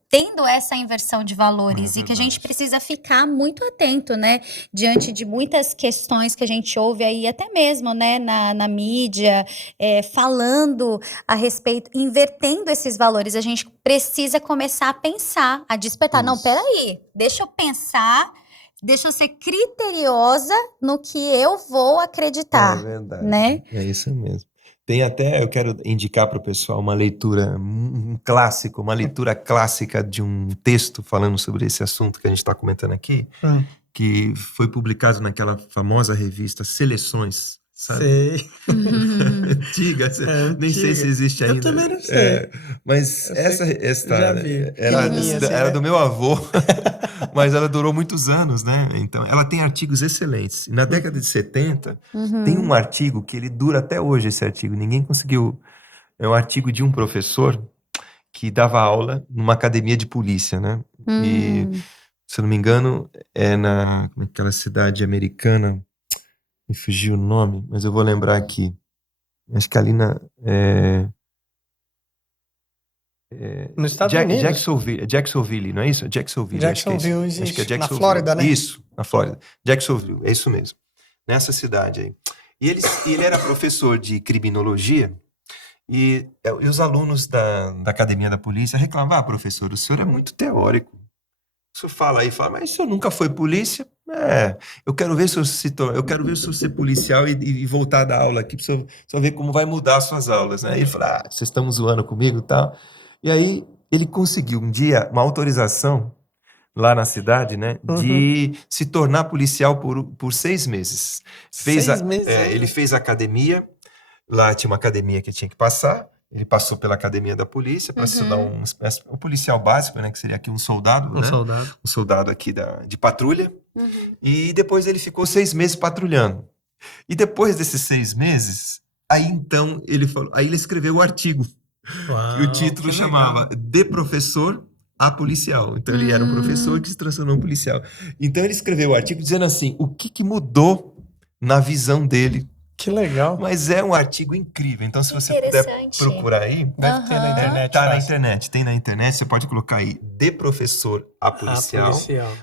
tendo essa inversão de valores e que a gente precisa ficar muito atento, né? Diante de muitas questões que a gente ouve aí, até mesmo, né? Na mídia, falando a respeito, invertendo esses valores. A gente precisa começar a pensar, a despertar. Não, peraí, deixa eu pensar, deixa eu ser criteriosa no que eu vou acreditar. É verdade. Né? É isso mesmo. Tem até, eu quero indicar para o pessoal uma leitura, um clássico, uma leitura clássica de um texto falando sobre esse assunto que a gente está comentando aqui, que foi publicado naquela famosa revista Seleções, sabe? Sei. Antiga, nem sei se existe ainda. Eu também não sei. Mas Eu essa já vi. era Pequenininha, assim, era né? do meu avô, mas ela durou muitos anos, né? Então, ela tem artigos excelentes. E na década de 70, tem um artigo que ele dura até hoje, esse artigo. Ninguém conseguiu... É um artigo de um professor que dava aula numa academia de polícia, né? E, se eu não me engano, naquela cidade americana, me fugiu o nome, mas eu vou lembrar aqui. Acho que ali Nos Estados Unidos. Jacksonville, não é isso? Jacksonville, Jacksonville acho que é existe. Jacksonville. Na Flórida, né? Isso, na Flórida. Jacksonville, é isso mesmo. Nessa cidade aí. E ele era professor de criminologia e os alunos da academia da polícia reclamavam, professor, o senhor é muito teórico. O senhor fala aí, mas o senhor nunca foi polícia? Eu quero ver se o senhor ser policial e voltar a dar aula aqui, para o senhor ver como vai mudar as suas aulas, né? E ele falou, vocês estão zoando comigo e tal. E aí ele conseguiu um dia uma autorização lá na cidade, né, de se tornar policial por 6 meses. 6 meses? Ele fez academia, lá tinha uma academia que tinha que passar, ele passou pela academia da polícia para se dar um policial básico, né, que seria aqui um soldado, né? Um soldado aqui de patrulha. E depois ele ficou 6 meses patrulhando. E depois desses 6 meses, aí então ele escreveu o artigo. Uau, E o título chamava De Professor a Policial. Então ele era um professor que se transformou em policial. Então ele escreveu o artigo dizendo assim, o que mudou na visão dele. Que legal. Mas é um artigo incrível. Então, se você puder procurar aí... Deve ter na internet. Tá na internet. Tem na internet. Você pode colocar aí De Professor a Policial.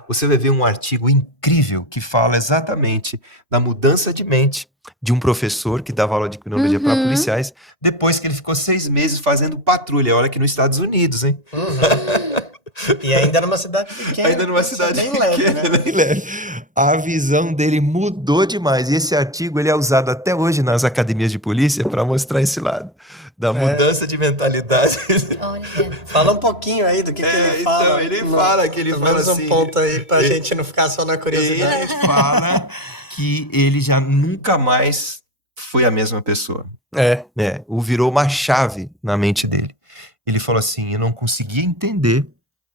Você vai ver um artigo incrível que fala exatamente da mudança de mente de um professor que dava aula de criminologia para policiais, depois que ele ficou 6 meses fazendo patrulha. Olha que nos Estados Unidos, hein? E ainda numa cidade pequena. Ainda numa isso é cidade bem leve, pequena, né? bem leve. A visão dele mudou demais. E esse artigo ele é usado até hoje nas academias de polícia para mostrar esse lado da mudança de mentalidade. Olha. Fala um pouquinho aí do que ele fala. Então, ele fala que ele Pelo fala menos assim... um ponto aí pra gente não ficar só na curiosidade. Ele fala que ele já nunca mais foi a mesma pessoa. O virou uma chave na mente dele. Ele falou assim, eu não conseguia entender.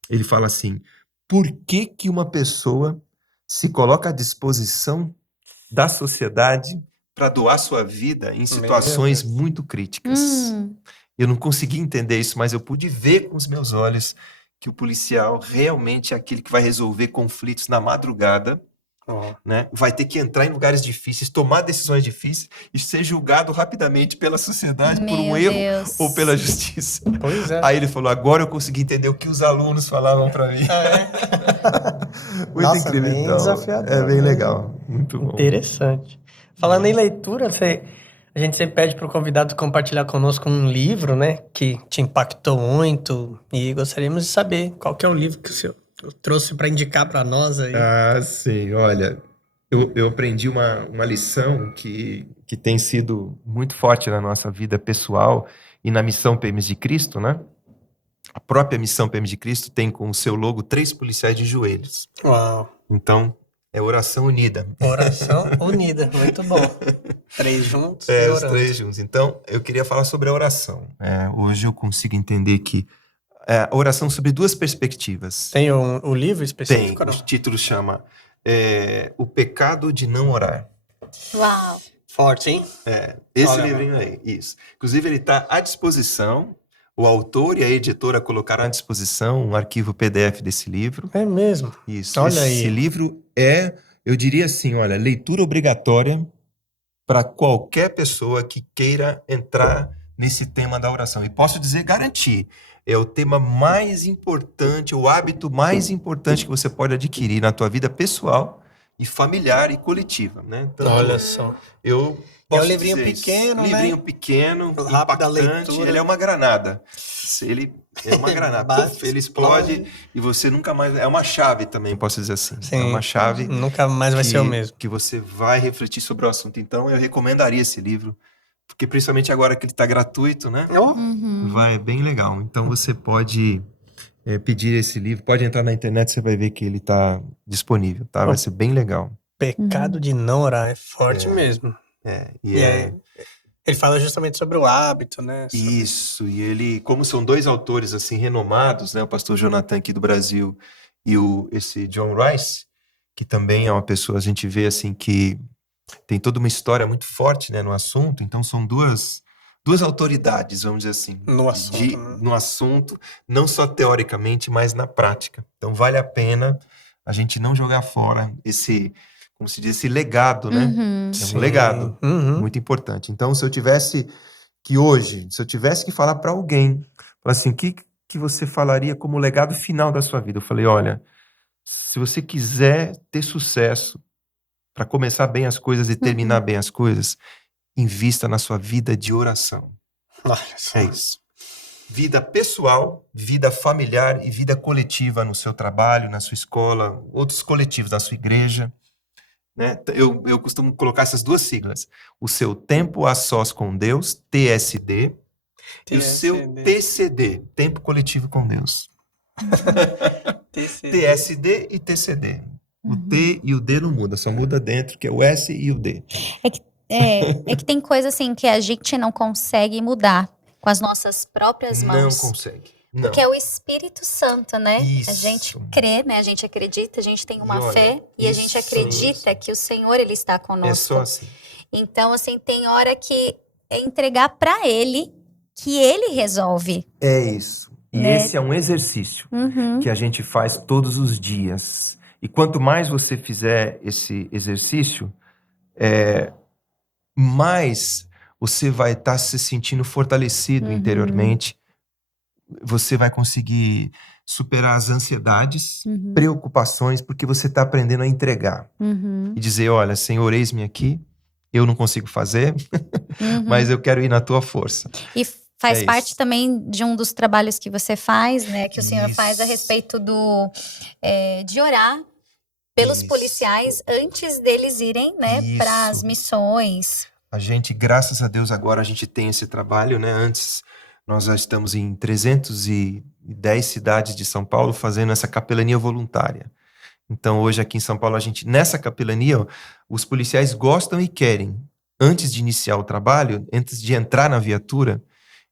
Ele fala assim, por que que uma pessoa se coloca à disposição da sociedade para doar sua vida em situações muito críticas? Eu não consegui entender isso, mas eu pude ver com os meus olhos que o policial realmente é aquele que vai resolver conflitos na madrugada, né? Vai ter que entrar em lugares difíceis, tomar decisões difíceis e ser julgado rapidamente pela sociedade por um erro ou pela justiça. Pois é. Aí ele falou, agora eu consegui entender o que os alunos falavam para mim. Muito Nossa, incrível. bem Então, desafiador, é bem né? legal. Muito bom. Interessante. Falando em leitura, a gente sempre pede para o convidado compartilhar conosco um livro, né, que te impactou muito, e gostaríamos de saber qual que é o livro que o senhor trouxe para indicar para nós aí. Ah, sim. Olha, eu aprendi uma lição que tem sido muito forte na nossa vida pessoal e na missão PMs de Cristo, né? A própria missão PMs de Cristo tem com o seu logo 3 policiais de joelhos. Uau. Então, é oração unida. Oração unida, muito bom. 3 juntos e Os orando. 3 juntos. Então, eu queria falar sobre a oração. Hoje eu consigo entender que a oração sobre 2 perspectivas. Tem o livro específico? Tem. Não? O título chama O Pecado de Não Orar. Uau. Forte, hein? Esse Olha, livrinho aí, isso. Inclusive, ele está à disposição. O autor e a editora colocaram à disposição um arquivo PDF desse livro. É mesmo. Isso. Olha Esse aí. livro eu diria assim, olha, leitura obrigatória para qualquer pessoa que queira entrar nesse tema da oração. E posso dizer, garantir, é o tema mais importante, o hábito mais importante que você pode adquirir na tua vida pessoal e familiar e coletiva, né? Tanto Olha só. eu posso um livrinho dizer isso. pequeno, né? Livrinho pequeno, Rápida impactante. leitura. Ele é uma granada. Ele é uma granada. Bate, Puf, ele explode e você nunca mais... É uma chave também, posso dizer assim. Sim. É uma chave Nunca mais vai ser o mesmo. que você vai refletir sobre o assunto. Então, eu recomendaria esse livro, porque principalmente agora que ele está gratuito, né? Vai bem legal. Então, você pode pedir esse livro, pode entrar na internet, você vai ver que ele está disponível, tá? Vai ser bem legal. Pecado de não orar é forte mesmo. E aí, ele fala justamente sobre o hábito, né? Isso, e ele, como são 2 autores assim renomados, né, o pastor Jonathan aqui do Brasil e esse John Rice, que também é uma pessoa, a gente vê assim que tem toda uma história muito forte, né, no assunto, então são duas autoridades, vamos dizer assim, No assunto, né? no assunto, não só teoricamente, mas na prática. Então vale a pena a gente não jogar fora esse, como se diz, esse legado, né? É um legado muito importante. Então, se eu tivesse que falar para alguém, falar assim, o que você falaria como legado final da sua vida? Eu falei, olha, se você quiser ter sucesso, para começar bem as coisas e terminar bem as coisas, invista na sua vida de oração. É isso. Vida pessoal, vida familiar e vida coletiva no seu trabalho, na sua escola, outros coletivos, na sua igreja. Né? Eu costumo colocar essas 2 siglas. O seu tempo a sós com Deus, TSD, e o seu TCD, tempo coletivo com Deus. TSD e TCD. O T e o D não muda, só muda dentro, que é o S e o D. É que tem coisa assim que a gente não consegue mudar com as nossas próprias mãos. Não consegue. Não. Que é o Espírito Santo, né? Isso. A gente crê, né? A gente acredita, a gente tem uma olha, fé e a gente acredita que o Senhor, Ele está conosco. É só assim. Então, assim, tem hora que é entregar para Ele, que Ele resolve. É isso. E Né? esse é um exercício que a gente faz todos os dias. E quanto mais você fizer esse exercício, mais você vai estar se sentindo fortalecido interiormente. Você vai conseguir superar as ansiedades, preocupações, porque você está aprendendo a entregar. E dizer, olha, Senhor, eis-me aqui, eu não consigo fazer, mas eu quero ir na tua força. E Faz É parte isso. também de um dos trabalhos que você faz, né? Que o senhor faz a Isso. respeito de orar pelos Isso. policiais antes deles irem, né, para as Isso. missões. A gente, graças a Deus, agora a gente tem esse trabalho, né? Antes, nós já estamos em 310 cidades de São Paulo fazendo essa capelania voluntária. Então, hoje aqui em São Paulo, nessa capelania, ó, os policiais gostam e querem, antes de iniciar o trabalho, antes de entrar na viatura,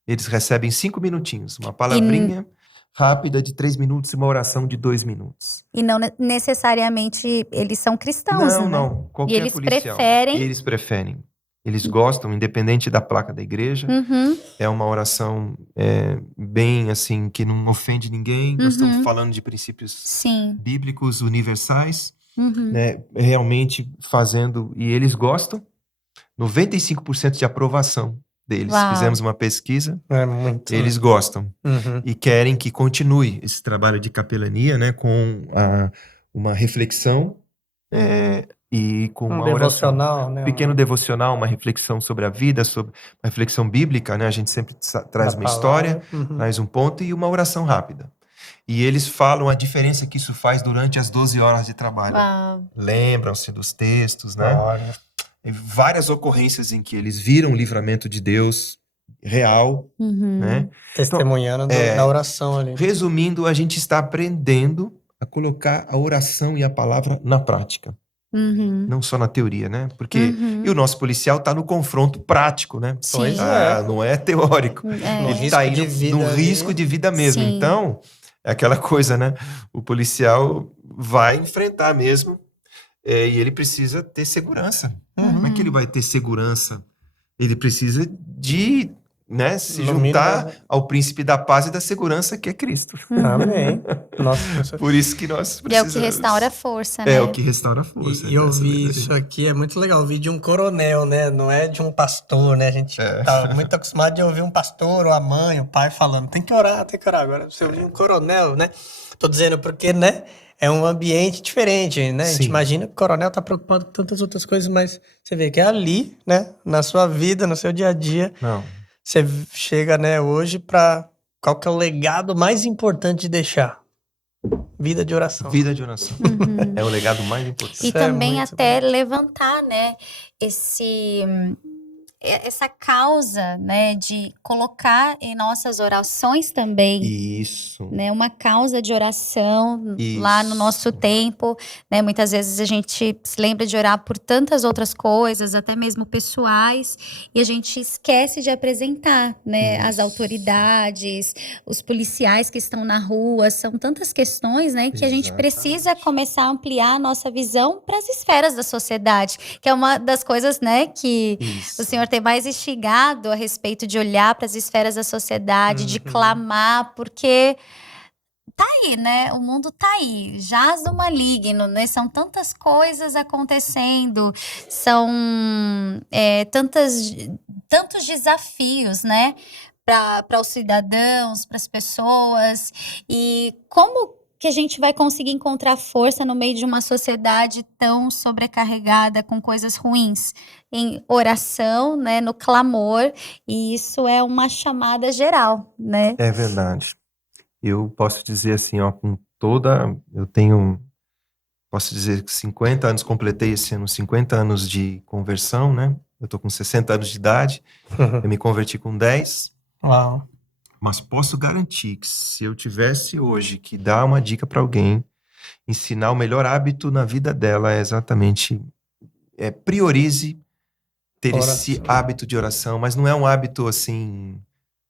eles recebem 5 minutinhos, uma palavrinha rápida de 3 minutos e uma oração de 2 minutos. E não necessariamente eles são cristãos, Não, né? não. Qualquer E eles policial. preferem. Eles preferem. Eles gostam, independente da placa da igreja. Uhum, É uma oração bem assim, que não ofende ninguém. Nós estamos falando de princípios sim. bíblicos universais, Uhum. né? Realmente fazendo, e eles gostam. 95% de aprovação deles. Uau. Fizemos uma pesquisa, É muito. eles gostam. Uhum. E querem que continue esse trabalho de capelania, né? Com uma reflexão e com Um uma oração. devocional, né? Pequeno devocional, uma reflexão sobre a vida, sobre uma reflexão bíblica, né? A gente sempre traz Da uma história, palavra. Uhum. traz um ponto e uma oração rápida. E eles falam a diferença que isso faz durante as 12 horas de trabalho. Uau. Lembram-se dos textos, né? Olha. E várias ocorrências em que eles viram o livramento de Deus real, Uhum. né? Testemunhando da oração ali. Resumindo, a gente está aprendendo a colocar a oração e a palavra na prática. Uhum. Não só na teoria, né? Porque Uhum. e o nosso policial está no confronto prático, né? Sim. Pois é. Não é teórico. É. Ele está risco indo de vida no ali. risco de vida mesmo. Sim. Então, é aquela coisa, né? O policial vai enfrentar mesmo e ele precisa ter segurança. Como é que ele vai ter segurança? Ele precisa de, né, se No juntar mínimo, ao príncipe da paz e da segurança, que é Cristo. Amém. Nossa, Por isso que nós E é o precisamos. que restaura a força, né? É o que restaura a força. E eu essa vi verdadeira. isso aqui, é muito legal. Eu vi de um coronel, né? Não é de um pastor, né? A gente tá muito acostumado de ouvir um pastor, ou a mãe, o pai falando, tem que orar, tem que orar. Agora, você ouvir um coronel, né? Tô dizendo porque, né? É um ambiente diferente, né? A gente Sim. imagina que o coronel tá preocupado com tantas outras coisas, mas você vê que é ali, né? Na sua vida, no seu dia a dia, Não. você chega, né, hoje pra... Qual que é o legado mais importante de deixar? Vida de oração. Vida de oração. Uhum. É o legado mais importante. E Isso é também muito até levantar, né, essa causa, né, de colocar em nossas orações também, Isso. né, uma causa de oração Isso. lá no nosso tempo, né, muitas vezes a gente se lembra de orar por tantas outras coisas, até mesmo pessoais, e a gente esquece de apresentar, né, as Isso. autoridades, os policiais que estão na rua, são tantas questões, né, que a gente precisa começar a ampliar a nossa visão para as esferas da sociedade, que é uma das coisas, né, que Isso. o senhor tem mais instigado a respeito de olhar para as esferas da sociedade, de clamar, porque tá aí, né? O mundo tá aí, jaz do maligno, né? São tantas coisas acontecendo, são tantos desafios, né? Para os cidadãos, para as pessoas. E como que a gente vai conseguir encontrar força no meio de uma sociedade tão sobrecarregada com coisas ruins? Em oração, né, no clamor, e isso é uma chamada geral, né? É verdade. Eu posso dizer assim, ó, posso dizer que 50 anos, completei esse ano 50 anos de conversão, né? Eu tô com 60 anos de idade, eu me converti com 10. Uau. Mas posso garantir que se eu tivesse hoje que dar uma dica para alguém, ensinar o melhor hábito na vida dela é exatamente priorize ter esse hábito de oração, mas não é um hábito assim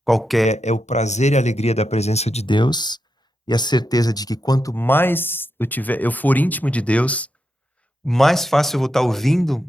qualquer, é o prazer e a alegria da presença de Deus e a certeza de que quanto mais eu for íntimo de Deus, mais fácil eu vou estar ouvindo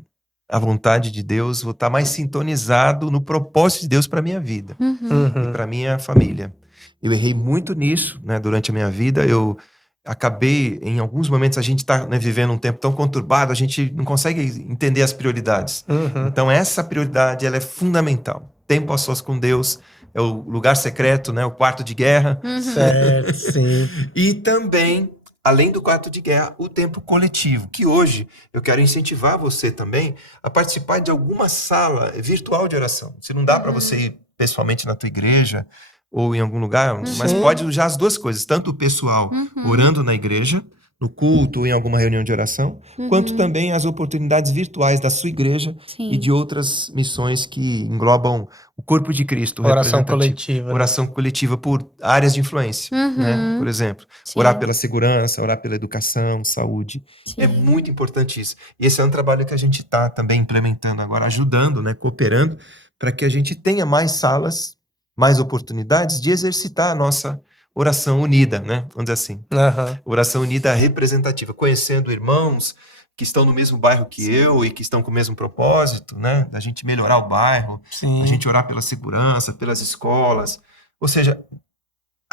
a vontade de Deus, vou estar mais sintonizado no propósito de Deus para minha vida e para minha família. Eu errei muito nisso, né, durante a minha vida. Eu acabei, em alguns momentos, a gente está, né, vivendo um tempo tão conturbado, a gente não consegue entender as prioridades. Então, essa prioridade ela é fundamental. Tempo a sós com Deus é o lugar secreto, né, o quarto de guerra. Certo, sim. E também, além do quarto de guerra, o tempo coletivo, que hoje eu quero incentivar você também a participar de alguma sala virtual de oração. Se não dá para você ir pessoalmente na tua igreja ou em algum lugar, mas Sim. pode usar as duas coisas, tanto o pessoal orando na igreja, no culto ou em alguma reunião de oração, quanto também as oportunidades virtuais da sua igreja Sim. e de outras missões que englobam o corpo de Cristo Oração representativo. coletiva. né? Oração coletiva por áreas de influência, né? Por exemplo, Sim. orar pela segurança, orar pela educação, saúde. É Sim. muito importante isso. E esse é um trabalho que a gente está também implementando agora, ajudando, né, cooperando, para que a gente tenha mais salas, mais oportunidades de exercitar a nossa oração unida, né? Vamos dizer assim. Aham. Oração unida representativa, conhecendo irmãos que estão no mesmo bairro que eu e que estão com o mesmo propósito, né? Da gente melhorar o bairro, Sim. a gente orar pela segurança, pelas escolas. Ou seja,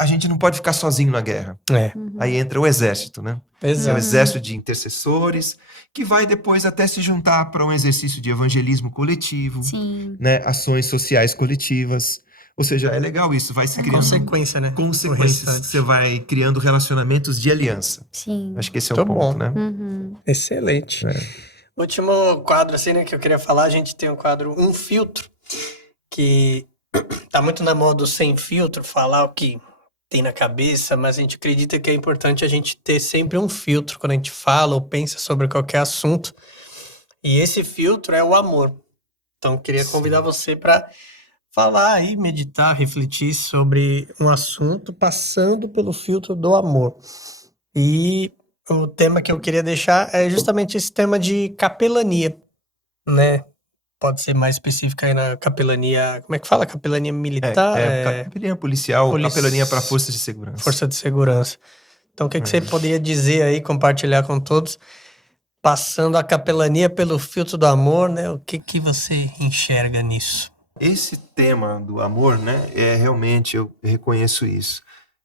a gente não pode ficar sozinho na guerra. É, Aí entra o exército, né? É o exato. exército de intercessores, que vai depois até se juntar para um exercício de evangelismo coletivo, Sim. né? Ações sociais coletivas. Ou seja, é legal isso, vai se criando Consequência, né? O consequências. restante. Você vai criando relacionamentos de aliança. Sim. Acho que esse é o Muito ponto, bom. né? Excelente. Último quadro, assim, né, que eu queria falar, a gente tem um quadro Um Filtro, que tá muito na moda do sem filtro, falar o que tem na cabeça, mas a gente acredita que é importante a gente ter sempre um filtro quando a gente fala ou pensa sobre qualquer assunto. E esse filtro é o amor. Então, eu queria convidar você para falar aí, meditar, refletir sobre um assunto passando pelo filtro do amor. E o tema que eu queria deixar é justamente esse tema de capelania, né? Pode ser mais específico aí na capelania, como é que fala? Capelania militar? Capelania policial, Polici- capelania para forças de segurança. Força de segurança. Então, o que você poderia dizer aí, compartilhar com todos, passando a capelania pelo filtro do amor, né? O que você enxerga nisso? Esse tema do amor, né, realmente, eu reconheço isso.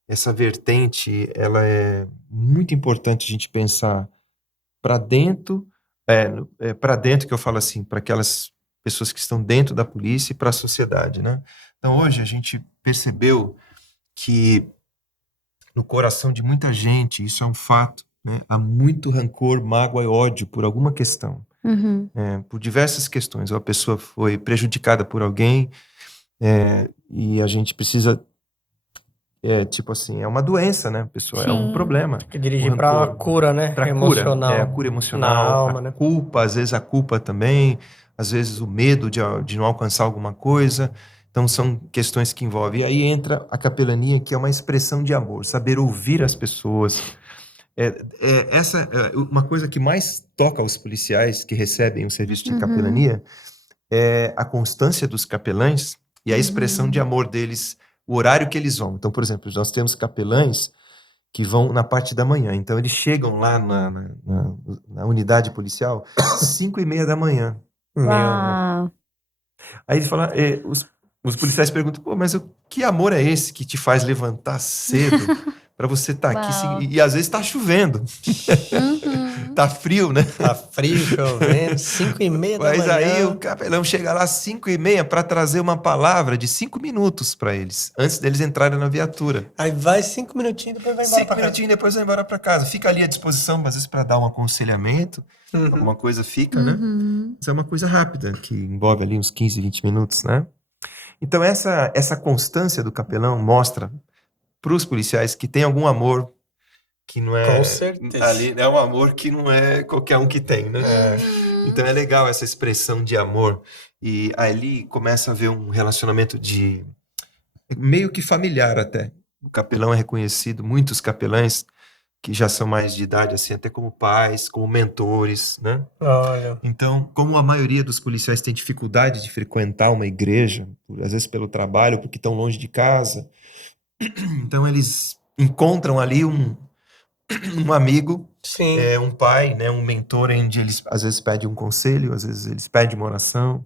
Essa vertente, ela é muito importante a gente pensar para dentro, para dentro que eu falo assim, para aquelas pessoas que estão dentro da polícia e para a sociedade, né? Então, hoje a gente percebeu que no coração de muita gente, isso é um fato, né, há muito rancor, mágoa e ódio por alguma questão. Por diversas questões. Ou a pessoa foi prejudicada por alguém e a gente precisa, tipo assim, é uma doença, né? A pessoa é um Sim. problema. Tem que dirigir O para uma rancor. cura, né? Pra Emocional. cura, a cura emocional, Na alma, a né? culpa, às vezes a culpa também, às vezes o medo de não alcançar alguma coisa. Então são questões que envolvem. E aí entra a capelania, que é uma expressão de amor, saber ouvir as pessoas. Essa é uma coisa que mais toca aos policiais que recebem o serviço de capelania, é a constância dos capelães e a expressão de amor deles, o horário que eles vão. Então, por exemplo, nós temos capelães que vão na parte da manhã. Então, eles chegam lá na unidade policial 5:30 da manhã. Uau. Aí eles falam, os policiais perguntam, pô, mas que amor é esse que te faz levantar cedo para você estar Uau. aqui? E às vezes está chovendo, tá frio, né? Tá frio, chovendo, 5:30 da Mas manhã. aí o capelão chega lá às 5:30 para trazer uma palavra de 5 minutos para eles, antes deles entrarem na viatura. Aí vai 5 minutinhos, depois vai embora 5 pra casa. minutinhos depois vai embora para casa. Fica ali à disposição, às vezes para dar um aconselhamento, alguma coisa fica, né? Mas é uma coisa rápida, que envolve ali uns 15, 20 minutos, né? Então essa constância do capelão mostra para os policiais que tem algum amor que não é... Com certeza. Ali é um amor que não é qualquer um que tem, né? Então é legal essa expressão de amor. E ali começa a haver um relacionamento de... meio que familiar até. O capelão é reconhecido, muitos capelães que já são mais de idade, assim, até como pais, como mentores, né? Olha, Então, como a maioria dos policiais tem dificuldade de frequentar uma igreja, às vezes pelo trabalho, porque estão longe de casa, então eles encontram ali um amigo, sim. um pai, né, um mentor, onde eles às vezes pedem um conselho, às vezes eles pedem uma oração,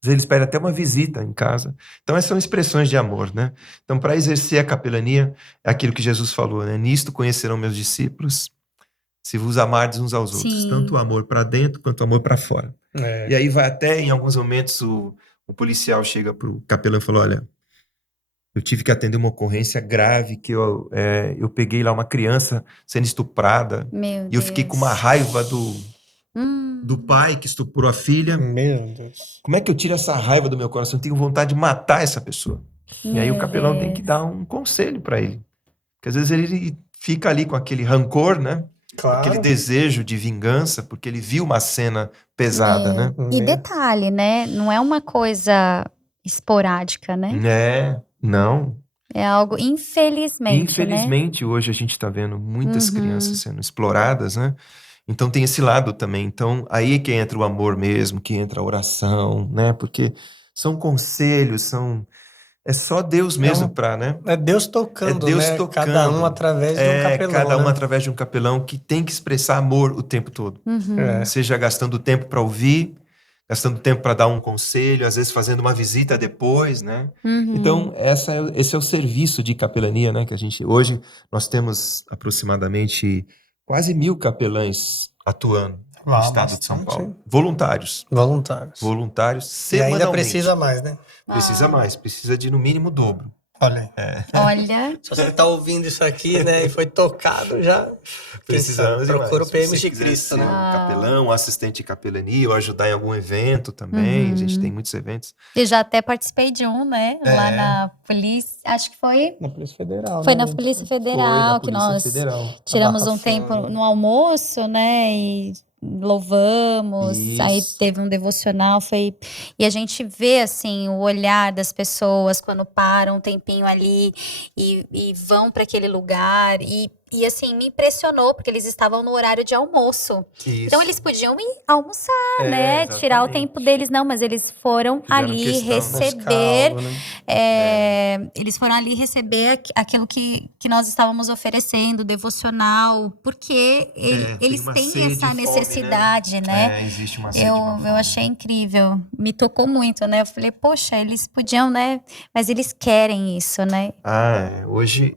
às vezes eles pedem até uma visita em casa. Então essas são expressões de amor, né? Então para exercer a capelania, é aquilo que Jesus falou, né? Nisto conhecerão meus discípulos, se vos amardes uns aos outros, Sim. tanto o amor para dentro quanto o amor para fora. E aí vai até, em alguns momentos, o policial chega pro capelão e fala, olha, eu tive que atender uma ocorrência grave, que eu peguei lá uma criança sendo estuprada, Meu e eu fiquei Deus. com uma raiva do pai que estuprou a filha. Meu Deus. Como é que eu tiro essa raiva do meu coração? Eu tenho vontade de matar essa pessoa. E aí o capelão tem que dar um conselho para ele. Porque às vezes ele fica ali com aquele rancor, né? Claro. Aquele desejo de vingança, porque ele viu uma cena pesada, né? E detalhe, né? Não é uma coisa esporádica, né? Não. É algo, infelizmente, Infelizmente, hoje a gente está vendo muitas Uhum. crianças sendo exploradas, né? Então tem esse lado também. Então aí é que entra o amor mesmo, que entra a oração, né? Porque são conselhos, é só Deus mesmo para, né? É Deus tocando, É Deus né? tocando. Cada um através de um capelão, cada um né? através de um capelão que tem que expressar amor o tempo todo. Uhum. É. Seja gastando tempo para ouvir, gastando tempo para dar um conselho, às vezes fazendo uma visita depois, né? Uhum. Então, esse é o serviço de capelania, né? Que a gente, hoje, nós temos aproximadamente quase 1.000 capelães atuando no estado de São bastante, Paulo. hein? Voluntários. E Semanalmente. ainda precisa mais, né? Precisa mais, precisa de no mínimo o dobro. Olha aí. Olha, Se você tá ouvindo isso aqui, né, e foi tocado, já Precisamos de procura o mais. PM Se de quiser Cristo, ser né? um capelão, um assistente de capelania, ou ajudar em algum evento também. A gente tem muitos eventos. eu já até participei de um, né? Lá na polícia, acho que foi Na Polícia Federal. Foi né? na Polícia Foi Federal na que Polícia nós Federal. tiramos Barra um tempo Funda. no almoço, né? E louvamos, aí Isso. teve um devocional, e a gente vê assim o olhar das pessoas quando param um tempinho ali e vão para aquele lugar e assim me impressionou porque eles estavam no horário de almoço. Isso. Então eles podiam ir almoçar, É, né? Tirar o exatamente. tempo deles, não, mas eles foram Fizeram ali questão, né? receber. Buscar algo, né? Eles foram ali receber aquilo que nós estávamos oferecendo, devocional, porque tem eles uma têm sede e essa fome, né? necessidade, né? Existe uma sede, uma Eu fome. achei incrível, me tocou muito, né? Eu falei, poxa, eles podiam, né? Mas eles querem isso, né? Hoje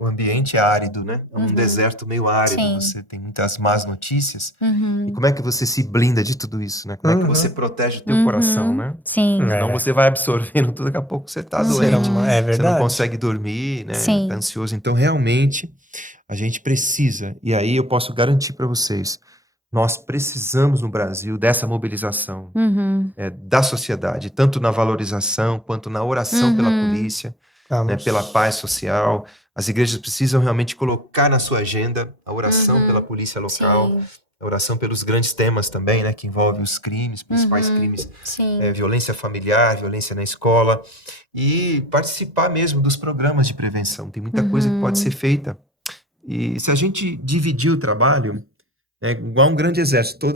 o ambiente é árido, né? É um Uhum. deserto meio árido. Sim. Você tem muitas más notícias. E Uhum. como é que você se blinda de tudo isso, né? Como é que Uhum. você protege o teu coração, né? Sim. Senão você vai absorvendo tudo, daqui a pouco você tá Será doente. uma- É Você verdade. não consegue dormir, né? Sim. Tá ansioso. Então, realmente, a gente precisa. E aí eu posso garantir para vocês, nós precisamos no Brasil dessa mobilização Uhum. da sociedade, tanto na valorização quanto na oração pela polícia, né, Vamos. pela paz social. As igrejas precisam realmente colocar na sua agenda a oração pela polícia local, Sim. a oração pelos grandes temas também, né, que envolvem os crimes, principais crimes, Sim. violência familiar, violência na escola, e participar mesmo dos programas de prevenção. Tem muita coisa que pode ser feita. E se a gente dividir o trabalho, é igual um grande exército,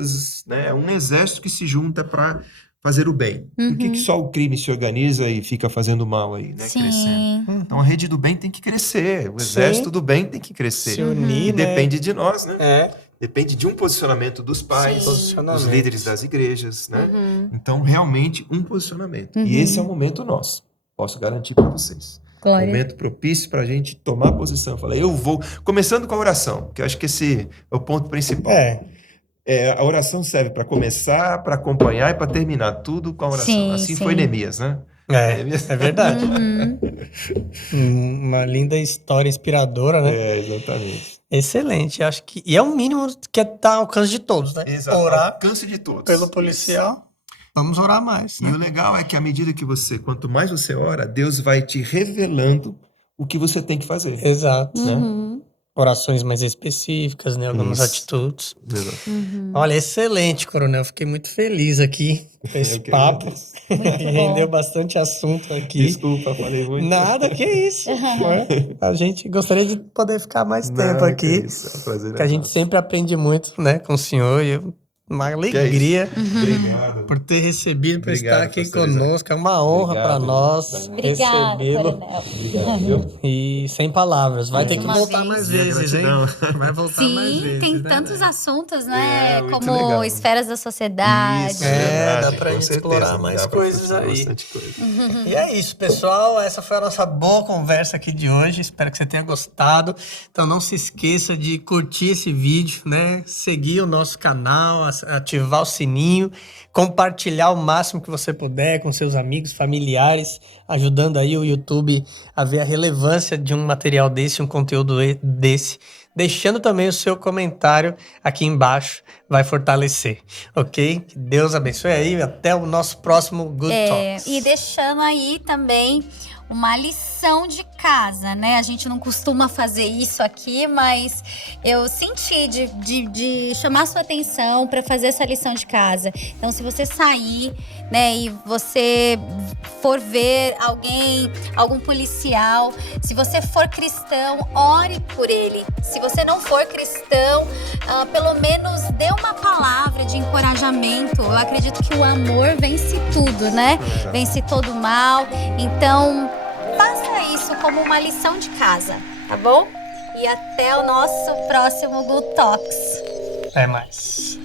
é um exército que se junta para fazer o bem. Por que só o crime se organiza e fica fazendo mal aí, né, crescendo? Sim. Então a rede do bem tem que crescer, o Sim. exército do bem tem que crescer. Se unir, E né? depende de nós, né? É. Depende de um posicionamento dos pais, Sim. dos Posicionamento. líderes das igrejas, né? Então, realmente, um posicionamento. E esse é o momento nosso. Posso garantir para vocês. Glória. Momento propício para a gente tomar posição. Falar, eu vou. Começando com a oração, que eu acho que esse é o ponto principal. A oração serve para começar, para acompanhar e para terminar tudo com a oração. Sim, assim sim. foi Neemias, né? É verdade. Uma linda história inspiradora, né? Exatamente. Excelente. Acho que. E é o mínimo que tá ao alcance de todos, né? Exato. Orar Alcance de todos. pelo policial. Vamos orar mais. E Né? o legal é que à medida que quanto mais você ora, Deus vai te revelando o que você tem que fazer. Exato. Uhum. Orações mais específicas, né? Algumas Isso. atitudes. Exato. Olha, excelente, Coronel. Fiquei muito feliz aqui com esse Eu que papo. agradeço. Rendeu bastante assunto aqui. Desculpa, falei muito. Nada, que isso. né? A gente gostaria de poder ficar mais tempo Não, aqui. que isso, é um prazer. Que a gente sempre aprende muito, né, com o senhor. E uma alegria Obrigado. por ter recebido, por Obrigado, estar aqui pastor Isaac. conosco. É uma honra para Obrigado. nós Obrigada, recebê-lo. Coronel. Obrigado, viu? E sem palavras. Vai ter que uma voltar vez. mais Minha vezes, hein? gratidão. Vai voltar mais Sim, vezes. tem né? tantos assuntos, né? É, muito como legal. esferas da sociedade. Isso, É, verdade, dá pra com gente certeza, explorar mais dá pra coisas explorar aí. bastante coisa. E é isso, pessoal. Essa foi a nossa boa conversa aqui de hoje. Espero que você tenha gostado. Então não se esqueça de curtir esse vídeo, né? Seguir o nosso canal, ativar o sininho, compartilhar o máximo que você puder com seus amigos, familiares, ajudando aí o YouTube a ver a relevância de um material desse, um conteúdo desse deixando também o seu comentário aqui embaixo, vai fortalecer, ok? Que Deus abençoe aí, até o nosso próximo Good Talks. E deixando aí também uma lição de casa, né? A gente não costuma fazer isso aqui, mas eu senti de chamar sua atenção para fazer essa lição de casa. Então, se você sair, né, e você for ver algum policial, se você for cristão, ore por ele. Se você não for cristão, pelo menos dê uma palavra de encorajamento. Eu acredito que o amor vence tudo, né? Vence todo o mal. Então, faça isso como uma lição de casa, tá bom? E até o nosso próximo Good Talks. Até mais.